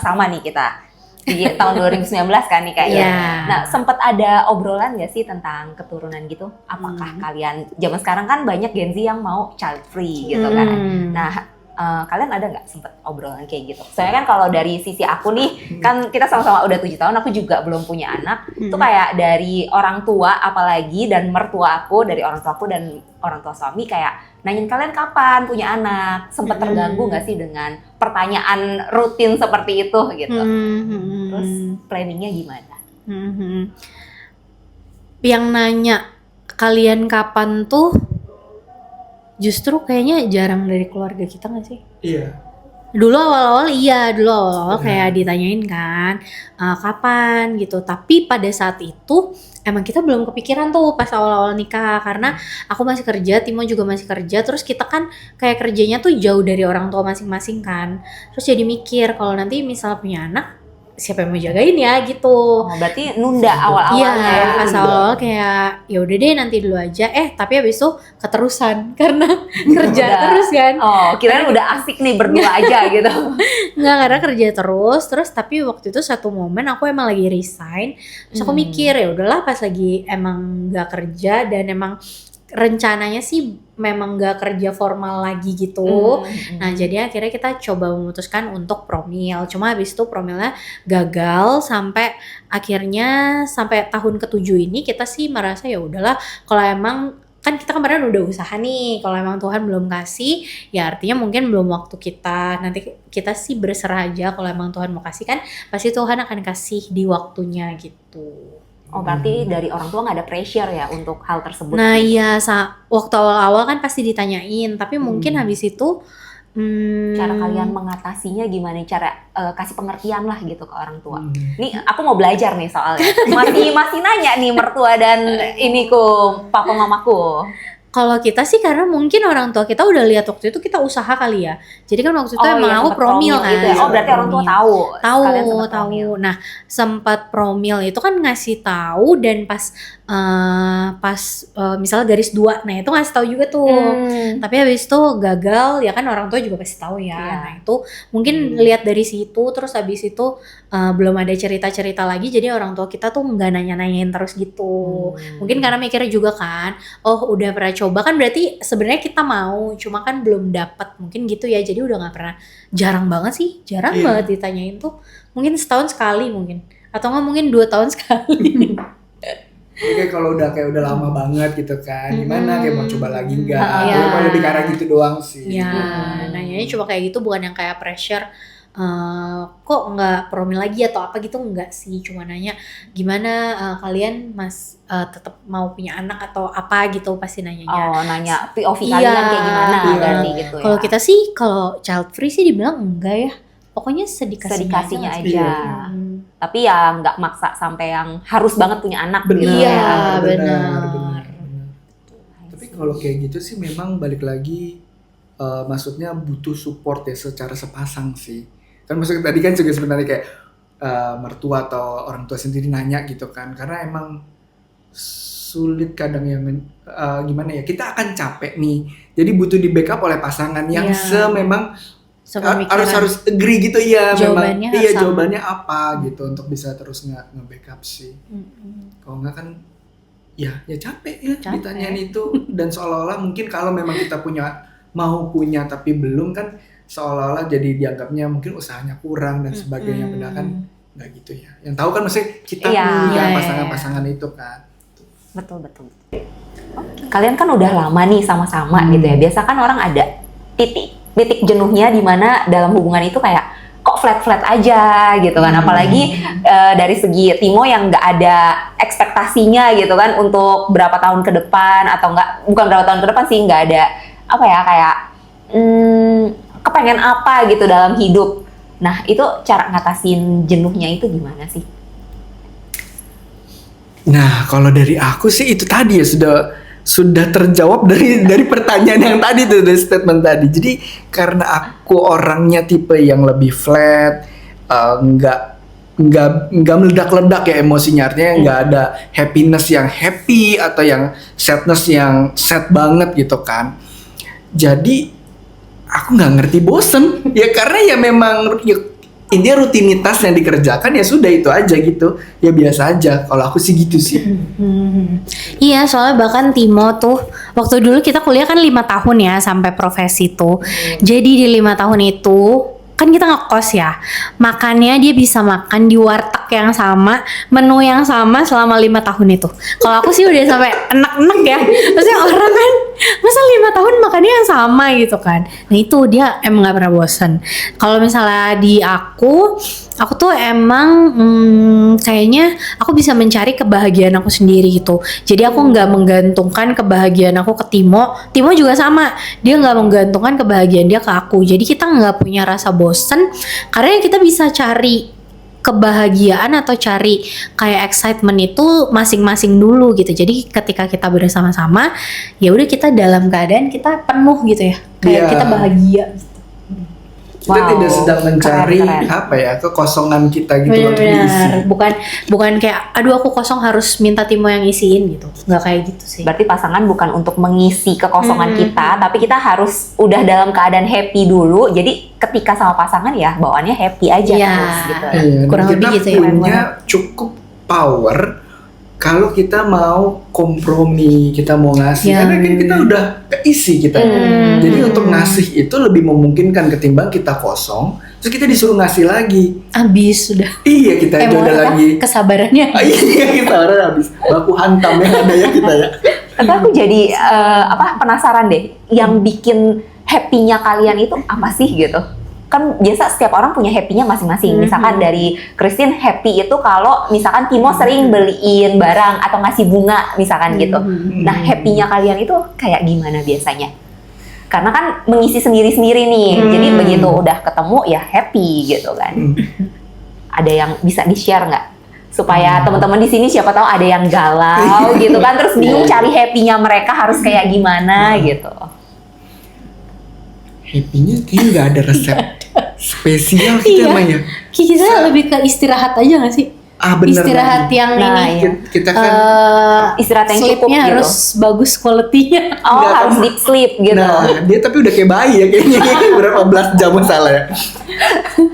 Sama nih kita. Di tahun 2019 kan nikahnya. Iya. Nah, sempat ada obrolan nggak sih tentang keturunan gitu? Apakah kalian, zaman sekarang kan banyak Gen Z yang mau child free gitu kan? Nah, kalian ada nggak sempet obrolan kayak gitu? Soalnya kan kalau dari sisi aku nih, kan kita sama-sama udah 7 tahun, aku juga belum punya anak. Itu kayak dari orang tua apalagi, dan mertua aku, dari orang tua aku dan orang tua suami kayak nanyain kalian kapan punya anak. Sempet terganggu nggak sih dengan pertanyaan rutin seperti itu gitu? Terus planningnya gimana? Yang nanya kalian kapan tuh justru kayaknya jarang dari keluarga kita nggak sih? Iya. Dulu awal-awal kayak ditanyain kan kapan gitu. Tapi pada saat itu emang kita belum kepikiran tuh pas awal-awal nikah, karena aku masih kerja, Timo juga masih kerja. Terus kita kan kayak kerjanya tuh jauh dari orang tua masing-masing kan. Terus jadi mikir kalau nanti misal punya anak, siapa yang mau jagain ya gitu. Oh, berarti nunda awal-awalnya Iya, ya? pas awal kayak ya udah deh nanti dulu aja. Tapi abis itu keterusan karena kerja Udah. terus kan. Oh, kirain udah asik nih berdua aja gitu. Nggak, karena kerja terus tapi waktu itu satu momen aku emang lagi resign. Terus aku mikir ya udahlah, pas lagi emang nggak kerja dan emang rencananya sih memang nggak kerja formal lagi gitu. Nah jadi akhirnya kita coba memutuskan untuk promil. Cuma habis itu promilnya gagal sampai akhirnya sampai tahun ke-7 ini kita sih merasa ya udahlah, kalau emang kan kita kemarin udah usaha nih, kalau emang Tuhan belum kasih ya artinya mungkin belum waktu kita. Nanti kita sih berserah aja, kalau emang Tuhan mau kasih kan pasti Tuhan akan kasih di waktunya gitu. Oh, berarti dari orang tua nggak ada pressure ya untuk hal tersebut? Nah iya, waktu awal-awal kan pasti ditanyain, tapi mungkin habis itu cara kalian mengatasinya gimana? Cara kasih pengertian lah gitu ke orang tua. Nih aku mau belajar nih soalnya. Masih nanya nih mertua dan papa mamaku. Kalau kita sih karena mungkin orang tua kita udah lihat waktu itu kita usaha kali ya. Jadi kan waktu itu emang aku sempet promil kan. gitu ya. Oh, berarti orang tua tahu. Kalian sempet promil. Tahu. Nah, sempat promil itu kan ngasih tahu, dan pas misalnya garis 2, nah itu ngasih tahu juga tuh. Tapi habis itu gagal, ya kan orang tua juga pasti tahu ya. Iya. Nah itu mungkin lihat dari situ, terus habis itu belum ada cerita-cerita lagi, jadi orang tua kita tuh nggak nanya-nanyain terus gitu. Mungkin karena mikirnya juga kan, oh udah pernah coba kan berarti sebenarnya kita mau, cuma kan belum dapat, mungkin gitu ya. Jadi udah nggak pernah, jarang banget banget ditanyain tuh. Mungkin setahun sekali mungkin, atau nggak mungkin 2 tahun sekali. Oke, kalau udah lama banget gitu kan, gimana kayak mau coba lagi nggak? Iya. Kalau lebih karena gitu doang sih. Ya, nanyanya cuma kayak gitu, bukan yang kayak pressure. Kok nggak promil lagi atau apa gitu, enggak sih. Cuma nanya gimana kalian tetap mau punya anak atau apa gitu, pasti nanyanya. Oh, nanya POV kalian kayak gimana berarti gitu ya. Kalau kita sih kalau child free sih dibilang enggak ya. Pokoknya sedikasinya aja. Tapi ya nggak maksa sampai yang harus banget punya anak Benar, gitu. Iya, benar. benar. Tapi kalau kayak gitu sih memang balik lagi, maksudnya butuh support ya secara sepasang sih. Kan maksudnya tadi kan juga sebenarnya kayak mertua atau orang tua sendiri nanya gitu kan, karena emang sulit kadang yang gimana ya, kita akan capek nih, jadi butuh di backup oleh pasangan yang memang harus agree gitu ya, jawabannya memang harus sama. jawabannya apa gitu untuk bisa terus nge-backup sih. Kalau nggak kan ya capek ya ditanyain itu, dan seolah-olah mungkin kalau memang kita mau punya tapi belum kan, seolah-olah jadi dianggapnya mungkin usahanya kurang dan sebagainya. Padahal kan nggak gitu ya. Yang tahu kan maksudnya kita Iya. nih kan Iya. pasangan-pasangan itu kan. Betul. Kalian kan udah lama nih sama-sama gitu ya. Biasa kan orang ada titik jenuhnya di mana dalam hubungan itu kayak kok flat aja gitu kan. Apalagi dari segi Timo yang nggak ada ekspektasinya gitu kan untuk berapa tahun ke depan, atau bukan berapa tahun ke depan sih, nggak ada apa ya kayak kepengen apa gitu dalam hidup. Nah, itu cara ngatasin jenuhnya itu gimana sih? Nah, kalau dari aku sih itu tadi ya sudah terjawab dari pertanyaan yang tadi tuh, dari statement tadi. Jadi karena aku orangnya tipe yang lebih flat, nggak meledak-ledak ya emosinya, artinya nggak ada happiness yang happy atau yang sadness yang sad banget gitu kan. Jadi aku nggak ngerti bosen ya, karena ya memang ya, intinya rutinitas yang dikerjakan ya sudah itu aja gitu, ya biasa aja. Kalau aku sih gitu sih. Iya, soalnya bahkan Timo tuh waktu dulu kita kuliah kan 5 tahun ya sampai profesi tuh. Jadi di 5 tahun itu kan kita ngekos ya, makannya dia bisa makan di warteg yang sama, menu yang sama selama 5 tahun itu. Kalau aku sih udah sampai enak-enak ya, maksudnya orang kan masa 5 tahun makannya yang sama gitu kan. Nah itu dia emang gak pernah bosan. Kalau misalnya di aku tuh emang kayaknya aku bisa mencari kebahagiaan aku sendiri gitu. Jadi aku nggak menggantungkan kebahagiaan aku ke Timo. Timo juga sama, dia nggak menggantungkan kebahagiaan dia ke aku. Jadi kita nggak punya rasa bosen karena kita bisa cari kebahagiaan atau cari kayak excitement itu masing-masing dulu gitu. Jadi ketika kita bersama-sama, ya udah kita dalam keadaan kita penuh gitu ya. Kayak Iya. kita bahagia. Kita Wow, tidak sedang mencari keren. apa ya, kekosongan kita gitu untuk diisi. Benar, bukan kayak aduh aku kosong harus minta Timo yang isiin gitu. Nggak kayak gitu sih. Berarti pasangan bukan untuk mengisi kekosongan kita, tapi kita harus udah dalam keadaan happy dulu. Jadi ketika sama pasangan ya bawaannya happy aja Iya. terus gitu. Iya, dan Kurang kita lebih gitu ya, punya benar. cukup power kalau kita mau kompromi, kita mau ngasih, Ya. karena kan kita udah keisi kita. Jadi untuk ngasih itu lebih memungkinkan ketimbang kita kosong, terus kita disuruh ngasih lagi. Habis sudah. Iya, kita aja udah lagi. Kesabarannya. Iya, kita orang habis baku hantam yang ada ya kita ya. Tapi aku jadi penasaran deh, yang bikin happy-nya kalian itu apa sih gitu? Kan biasa setiap orang punya happy-nya masing-masing. Misalkan dari Christine happy itu kalau misalkan Timo sering beliin barang atau ngasih bunga misalkan gitu. Nah, happy-nya kalian itu kayak gimana biasanya? Karena kan mengisi sendiri-sendiri nih. Jadi begitu udah ketemu ya happy gitu kan. Ada yang bisa di-share nggak? Supaya teman-teman di sini siapa tahu ada yang galau gitu kan, terus bingung cari happy-nya mereka harus kayak gimana gitu. Happy-nya kayaknya nggak ada resep spesial kita Iya. mah ya. Kita lebih ke istirahat aja nggak sih? Ah, bener Istirahat lagi. yang Nah, ini. iya. Kita kan Istirahat yang cukup sleep-nya gitu. harus bagus quality-nya. Oh, Nggak harus kan. deep sleep gitu. Nah, dia tapi udah kayak bayi ya kayaknya. Berapa belas jam salah ya.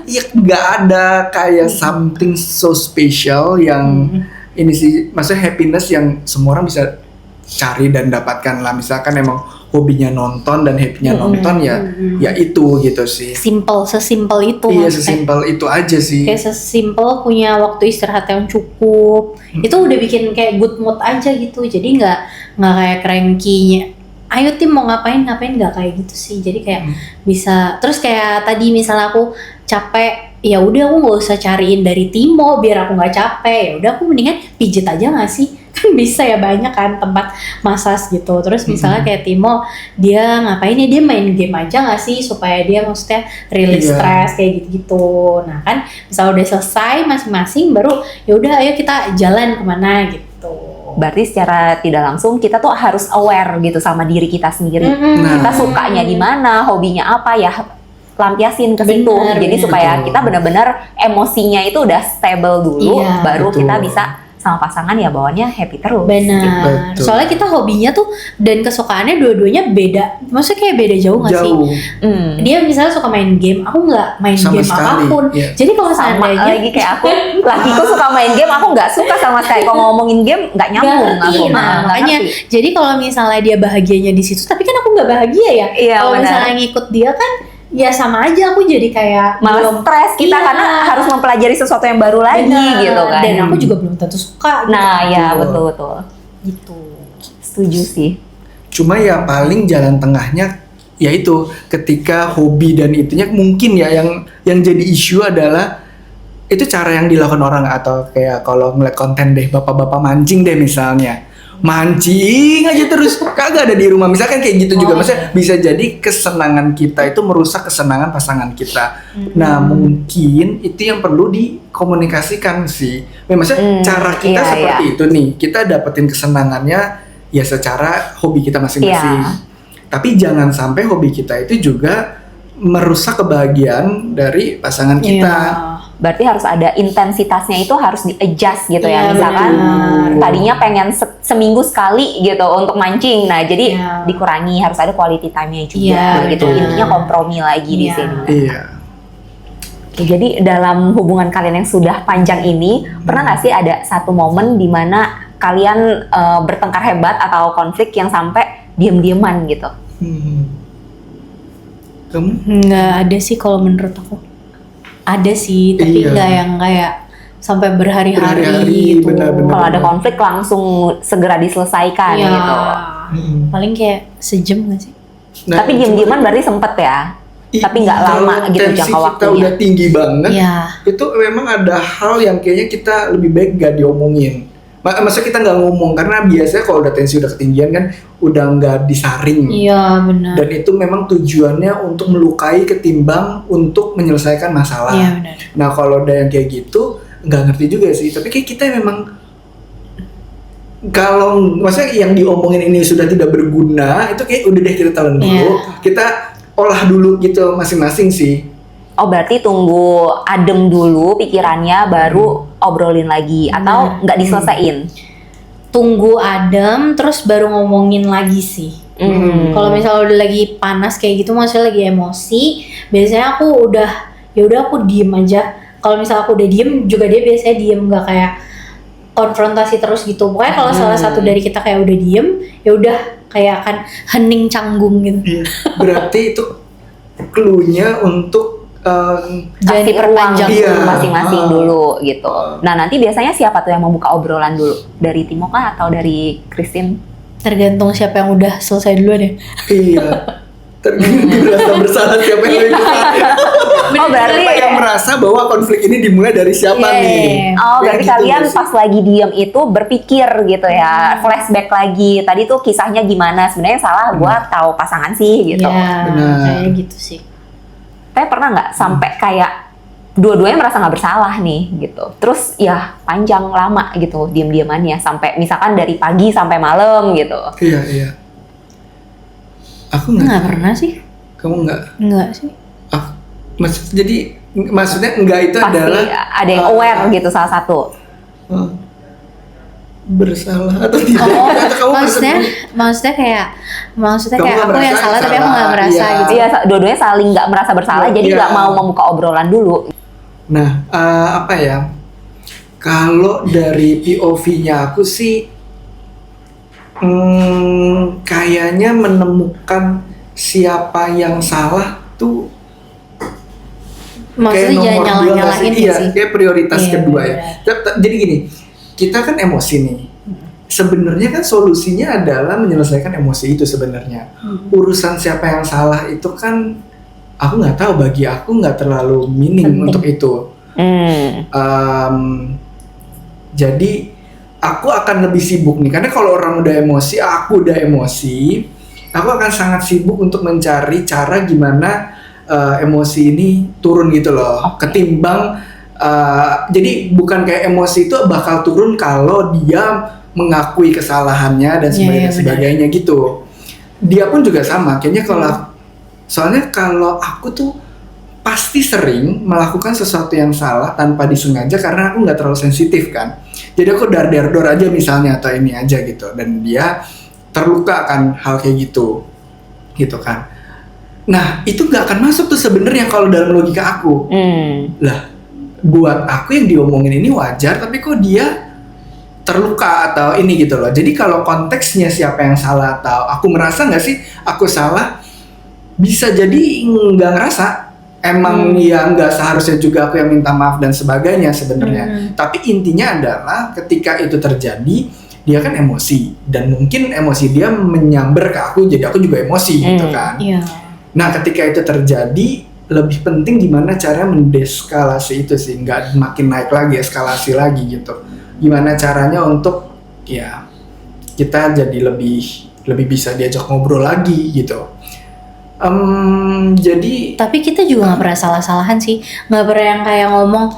Iya, nggak ada kayak something so special yang ini sih, maksudnya happiness yang semua orang bisa cari dan dapatkan lah. Misalkan emang hobinya nonton dan happy-nya nonton ya itu gitu sih. Sesimpel itu. Iya, maksudnya. sesimpel itu aja sih. Kayak sesimpel punya waktu istirahat yang cukup. Itu udah bikin kayak good mood aja gitu. Jadi nggak kayak cranky-nya. Ayo Tim mau ngapain nggak kayak gitu sih. Jadi kayak bisa. Terus kayak tadi misalnya aku capek, ya udah aku nggak usah cariin dari Timo biar aku nggak capek. Ya udah aku mendingan pijit aja nggak sih? Kan bisa ya, banyak kan tempat massage gitu. Terus misalnya kayak Timo dia ngapain ya, dia main game aja nggak sih supaya dia maksudnya release Iya. stres kayak gitu. Nah kan misalnya udah selesai masing-masing baru ya udah ayo kita jalan kemana gitu. Berarti secara tidak langsung kita tuh harus aware gitu sama diri kita sendiri. Nah. Kita sukanya di mana, hobinya apa ya, lampiasin ke situ. Benar, Jadi benar. supaya Betul. kita benar-benar emosinya itu udah stable dulu, Iya. baru Betul. kita bisa sama pasangan ya bawaannya happy terus. Benar. Betul. Soalnya kita hobinya tuh dan kesukaannya dua-duanya beda. Maksudnya kayak beda jauh nggak sih? Jauh Hmm. Dia misalnya suka main game, aku nggak main Sama game sekali, apapun. iya. Jadi kalau Sama seandainya lagi kayak aku, lakiku suka main game, aku nggak suka sama sekali. Kalau ngomongin game nggak nyambung nggak ngerti. aku. Nah, Nggak makanya ngerti. jadi kalau misalnya dia bahagianya di situ, tapi kan aku nggak bahagia ya. Iya, Kalau benar. misalnya ngikut dia kan, ya sama aja aku jadi kayak Malah belum- stres kita Iya. karena harus mempelajari sesuatu yang baru lagi Bener. gitu kan. Dan aku juga belum tentu suka gitu. Nah, ya Betul. betul. Gitu. Setuju sih. Cuma ya paling jalan tengahnya yaitu ketika hobi dan itunya mungkin ya yang jadi isu adalah itu cara yang dilakukan orang, atau kayak kalau ngeliat konten deh bapak-bapak mancing deh misalnya. Mancing aja terus kagak ada di rumah misalkan kayak gitu juga. Maksudnya bisa jadi kesenangan kita itu merusak kesenangan pasangan kita. Nah, mungkin itu yang perlu dikomunikasikan sih. Maksudnya cara kita Iya, seperti itu nih. Kita dapetin kesenangannya ya secara hobi kita masing-masing. Iya. Tapi jangan sampai hobi kita itu juga merusak kebahagiaan dari pasangan kita. Iya. Berarti harus ada intensitasnya, itu harus di-adjust gitu ya. Iya, Misalkan benar. tadinya pengen seminggu sekali gitu untuk mancing. Nah, jadi Iya. dikurangi, harus ada quality time-nya juga Iya, gitu. benar. Intinya kompromi lagi di Iya. sini. Iya. Oke, jadi dalam hubungan kalian yang sudah panjang ini, pernah nggak sih ada satu momen di mana kalian bertengkar hebat atau konflik yang sampai diem-dieman gitu? Kamu? Nggak ada sih kalau menurut aku. Ada sih, tapi Iya. nggak yang kayak sampai Berhari-hari, berhari-hari gitu. benar-benar. Kalau ada konflik langsung segera diselesaikan Iya. gitu. Paling kayak sejam nggak sih? Nah, Tapi diem-dieman berarti sempet ya? Tapi nggak lama kalau gitu tensi jangka kita waktunya. udah tinggi banget, Iya. itu memang ada hal yang kayaknya kita lebih baik gak diomongin. Maksudnya kita nggak ngomong karena biasanya kalau udah tensi udah ketinggian kan udah nggak disaring. Iya benar. Dan itu memang tujuannya untuk melukai ketimbang untuk menyelesaikan masalah. Iya benar. Nah kalau udah yang kayak gitu nggak ngerti juga sih. Tapi kayak kita memang kalau maksudnya yang diomongin ini sudah tidak berguna, itu kayak udah deh kita telan dulu. Iya. Kita olah dulu gitu masing-masing sih. Oh, berarti tunggu adem dulu pikirannya baru obrolin lagi atau nggak diselesain? Tunggu adem terus baru ngomongin lagi sih. Kalau misalnya udah lagi panas kayak gitu, maksudnya lagi emosi, biasanya aku udah ya udah aku diem aja. Kalau misalnya aku udah diem juga dia biasanya diem, nggak kayak konfrontasi terus gitu. Pokoknya kalau salah satu dari kita kayak udah diem, ya udah kayak akan hening canggung gitu. Iya. Berarti itu clue-nya untuk Jangan Kasih ruang diperpanjang. Iya. masing-masing Ah. dulu gitu. Nah, nanti biasanya siapa tuh yang membuka obrolan dulu? Dari Timo kah atau dari Christine? Tergantung siapa yang udah selesai duluan ya. iya. Tergantung rasa bersalah siapa yang lebih besar. Oh, berarti Siapa yang merasa bahwa konflik ini dimulai dari siapa Iya. nih? Oh, Ya berarti gitu kalian nggak sih? pas lagi diem itu berpikir gitu ya, flashback lagi. Tadi tuh kisahnya gimana? Sebenarnya salah gua tahu pasangan sih gitu. Iya, Benar. kayak gitu sih. Tapi pernah nggak sampai kayak dua-duanya merasa nggak bersalah nih gitu. Terus ya panjang lama gitu diem-diemannya sampai misalkan dari pagi sampai malam gitu. Iya, iya. Aku Nggak nggak. pernah sih. Kamu nggak? Enggak sih. Maksudnya enggak itu Pasti adalah ada yang aware gitu salah satu. eh, bersalah atau tidak? Oh, Atau kamu maksudnya kayak Kamu kayak nggak aku yang merasa salah tapi aku salah, nggak merasa iya. gitu. Iya, dua-duanya saling nggak merasa bersalah, jadi Iya. nggak mau membuka obrolan dulu. Nah, apa ya? Kalau dari POV-nya aku sih, kayaknya menemukan siapa yang salah tuh Maksudnya jangan nomor dua nggak nyalah-nyalahin Iya, sih. kayak prioritas Iya, kedua ya. Jadi gini, kita kan emosi nih. Sebenarnya kan solusinya adalah menyelesaikan emosi itu sebenarnya. Urusan siapa yang salah itu kan aku nggak tahu, bagi aku nggak terlalu meaning Penting. untuk itu. Jadi aku akan lebih sibuk nih, karena kalau orang udah emosi, aku udah emosi, aku akan sangat sibuk untuk mencari cara gimana emosi ini turun gitu loh. Ketimbang jadi bukan kayak emosi itu bakal turun kalau dia mengakui kesalahannya dan Iya, sebagainya gitu. Dia pun juga sama, kayaknya kalau soalnya kalau aku tuh pasti sering melakukan sesuatu yang salah tanpa disengaja karena aku nggak terlalu sensitif kan. Jadi aku dar-dar-dor aja misalnya atau ini aja gitu, dan dia terluka kan hal kayak gitu kan. Nah itu nggak akan masuk tuh sebenarnya kalau dalam logika aku. Lah buat aku yang diomongin ini wajar, tapi kok dia terluka atau ini gitu loh. Jadi kalau konteksnya siapa yang salah atau aku merasa nggak sih aku salah, bisa jadi nggak ngerasa. Emang ya nggak seharusnya juga aku yang minta maaf dan sebagainya sebenarnya. Tapi intinya adalah ketika itu terjadi, dia kan emosi dan mungkin emosi dia menyamber ke aku, jadi aku juga emosi gitu kan. Iya. Nah ketika itu terjadi, lebih penting gimana caranya mendeskalasi itu sih, nggak makin naik lagi, eskalasi lagi gitu. Gimana caranya untuk ya kita jadi lebih bisa diajak ngobrol lagi gitu. Jadi Tapi kita juga nggak pernah salah-salahan sih, nggak pernah yang kayak ngomong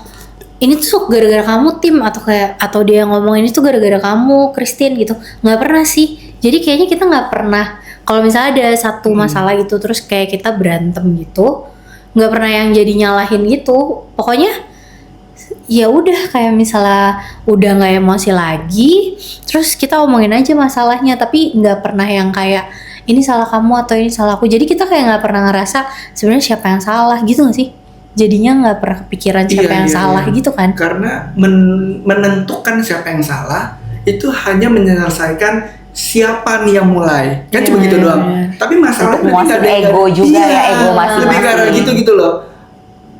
ini tuh gara-gara kamu Tim, atau dia ngomong ini tuh gara-gara kamu Christine gitu, nggak pernah sih. Jadi kayaknya kita nggak pernah, kalau misalnya ada satu masalah gitu terus kayak kita berantem gitu, nggak pernah yang jadi nyalahin gitu. Pokoknya ya udah kayak misalnya udah nggak emosi lagi, terus kita omongin aja masalahnya, tapi nggak pernah yang kayak ini salah kamu atau ini salah aku. Jadi kita kayak nggak pernah ngerasa sebenarnya siapa yang salah gitu nggak sih? Jadinya nggak pernah kepikiran siapa yang salah gitu kan? Karena menentukan siapa yang salah itu hanya menyelesaikan siapa nih yang mulai, kan cuma gitu doang. Tapi masalahnya Untuk nggak ada ego juga ya, ego masing-masing. lebih karena gitu loh.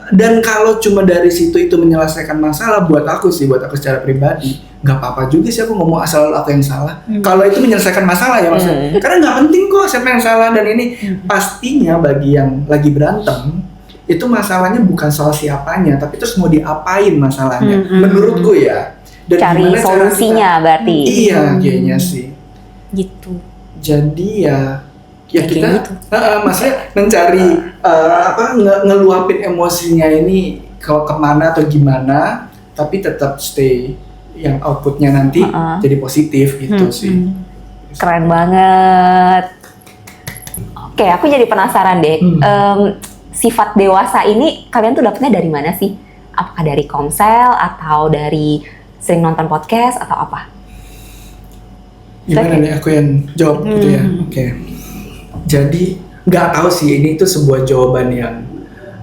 Dan kalau cuma dari situ itu menyelesaikan masalah, buat aku secara pribadi nggak apa-apa juga sih aku ngomong asal aku yang salah. Kalau itu menyelesaikan masalah ya maksudnya, karena nggak penting kok siapa yang salah. Dan ini pastinya bagi yang lagi berantem itu masalahnya bukan soal siapanya, tapi terus mau diapain masalahnya. Menurutku ya. Dan Cari gimana cara solusinya kita- berarti. Iya kayaknya sih. Gitu. Jadi ya Ya, kita kayak gitu. maksudnya mencari ngeluapin emosinya ini kalau kemana atau gimana, tapi tetap stay yang outputnya nanti jadi positif gitu sih. Keren banget. Oke, aku jadi penasaran deh. Sifat dewasa ini kalian tuh dapetnya dari mana sih? Apakah dari Komsel atau dari sering nonton podcast atau apa? Gimana nih aku yang jawab gitu ya? Oke. Jadi nggak tahu sih ini tuh sebuah jawaban yang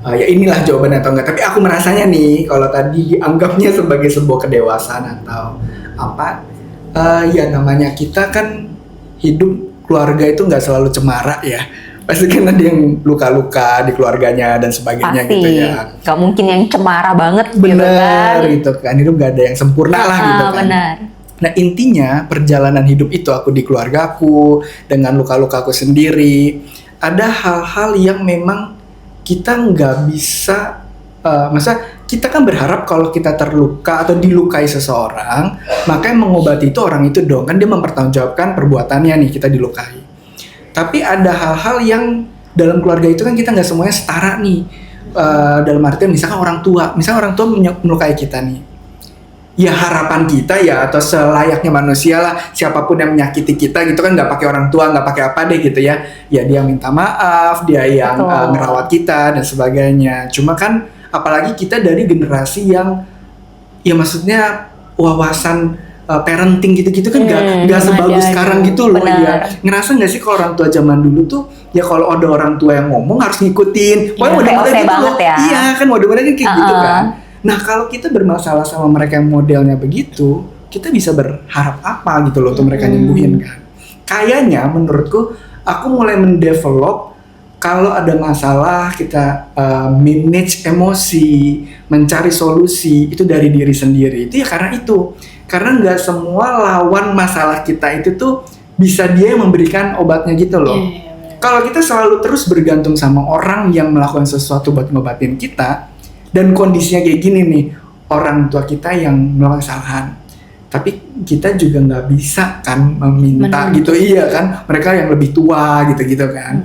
ya inilah jawaban atau enggak. Tapi aku merasanya nih kalau tadi dianggapnya sebagai sebuah kedewasaan atau apa? Ya namanya kita kan hidup keluarga itu nggak selalu cemara ya. Pasti kan ada yang luka-luka di keluarganya dan sebagainya Pasti. gitu ya. Gak mungkin yang cemara banget gitu kan. Bener gitu kan. Hidup nggak ada yang sempurna lah gitu kan. Benar. Nah intinya perjalanan hidup itu aku di keluargaku dengan luka-lukaku sendiri, ada hal-hal yang memang kita nggak bisa, masa kita kan berharap kalau kita terluka atau dilukai seseorang, maka yang mengobati itu orang itu dong, kan dia mempertanggungjawabkan perbuatannya nih kita dilukai. Tapi ada hal-hal yang dalam keluarga itu kan kita nggak semuanya setara nih, dalam artian misalkan orang tua melukai kita nih. Ya harapan kita ya atau selayaknya manusia lah, siapapun yang menyakiti kita gitu kan nggak pakai orang tua, nggak pakai apa deh gitu ya. Ya dia minta maaf, dia yang ngerawat kita dan sebagainya. Cuma kan apalagi kita dari generasi yang ya maksudnya wawasan parenting gitu-gitu kan nggak sebagus sekarang gitu loh. Ya ngerasa nggak sih kalau orang tua zaman dulu tuh ya kalau ada orang tua yang ngomong harus ngikutin. Pokoknya model-model gitu loh. Ya. Iya kan model-modelnya kayak gitu kan. Nah kalau kita bermasalah sama mereka yang modelnya begitu, kita bisa berharap apa gitu loh untuk mereka nyembuhin kan. Kayaknya menurutku aku mulai mendevelop kalau ada masalah kita manage emosi, mencari solusi itu dari diri sendiri. Itu ya karena nggak semua lawan masalah kita itu tuh bisa dia yang memberikan obatnya gitu loh. Kalau kita selalu terus bergantung sama orang yang melakukan sesuatu buat ngobatin kita, dan kondisinya kayak gini nih, orang tua kita yang melakukan kesalahan, tapi kita juga nggak bisa kan meminta gitu, iya kan, mereka yang lebih tua gitu kan.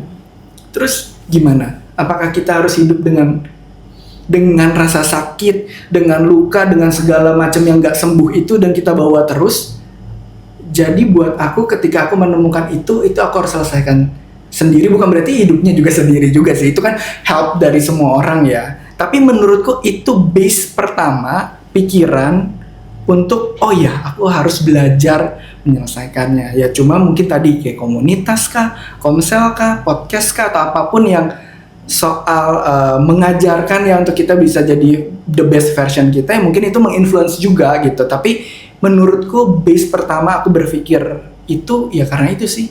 Terus gimana? Apakah kita harus hidup dengan rasa sakit, dengan luka, dengan segala macam yang nggak sembuh itu dan kita bawa terus? Jadi buat aku ketika aku menemukan itu aku harus selesaikan sendiri, bukan berarti hidupnya juga sendiri juga sih, itu kan help dari semua orang ya. Tapi menurutku itu base pertama pikiran untuk oh ya aku harus belajar menyelesaikannya. Ya cuma mungkin tadi kayak komunitas kah, komsel kah, podcast kah atau apapun yang soal mengajarkan ya untuk kita bisa jadi the best version kita, ya mungkin itu menginfluence juga gitu. Tapi menurutku base pertama aku berpikir itu ya karena itu sih.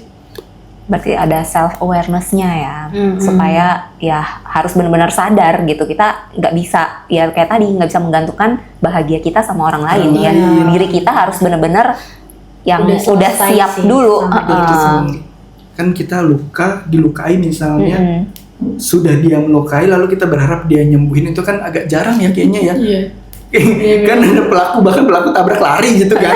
Berarti ada self awareness-nya ya, Mm-mm. supaya ya harus benar-benar sadar gitu. Kita nggak bisa ya kayak tadi nggak bisa menggantungkan bahagia kita sama orang lain ya. Iya. Diri kita harus benar-benar yang Udah udah selesai siap sih dulu. sama diri Itu sendiri. Kan kita dilukai misalnya, Mm-mm. sudah dia melukai lalu kita berharap dia nyembuhin, itu kan agak jarang ya kayaknya ya. Iya. Kan ada bahkan pelaku tabrak lari gitu kan.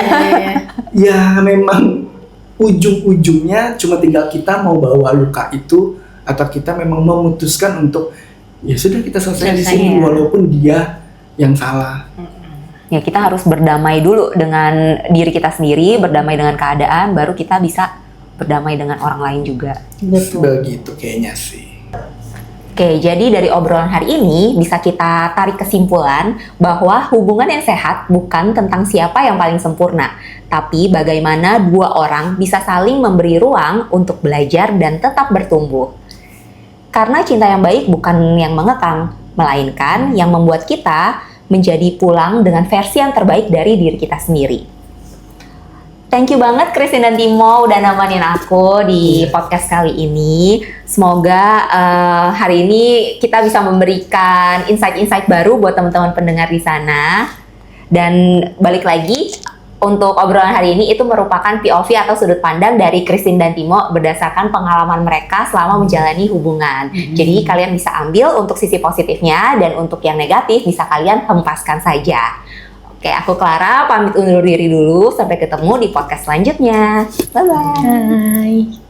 Ya memang ujung-ujungnya cuma tinggal kita mau bawa luka itu atau kita memang memutuskan untuk ya sudah kita selesai di sini Selesai, ya. walaupun dia yang salah. Ya kita harus berdamai dulu dengan diri kita sendiri, berdamai dengan keadaan, baru kita bisa berdamai dengan orang lain juga. Betul. Begitu kayaknya sih. Oke, jadi dari obrolan hari ini bisa kita tarik kesimpulan bahwa hubungan yang sehat bukan tentang siapa yang paling sempurna, tapi bagaimana dua orang bisa saling memberi ruang untuk belajar dan tetap bertumbuh. Karena cinta yang baik bukan yang mengekang, melainkan yang membuat kita menjadi pulang dengan versi yang terbaik dari diri kita sendiri. Thank you banget Christine dan Timo udah nemenin aku di podcast kali ini. Semoga hari ini kita bisa memberikan insight-insight baru buat teman-teman pendengar di sana. Dan balik lagi, untuk obrolan hari ini itu merupakan POV atau sudut pandang dari Christine dan Timo berdasarkan pengalaman mereka selama menjalani hubungan. Jadi kalian bisa ambil untuk sisi positifnya dan untuk yang negatif bisa kalian hempaskan saja. Oke, aku Clara pamit undur diri dulu. Sampai ketemu di podcast selanjutnya. Bye-bye. Hai.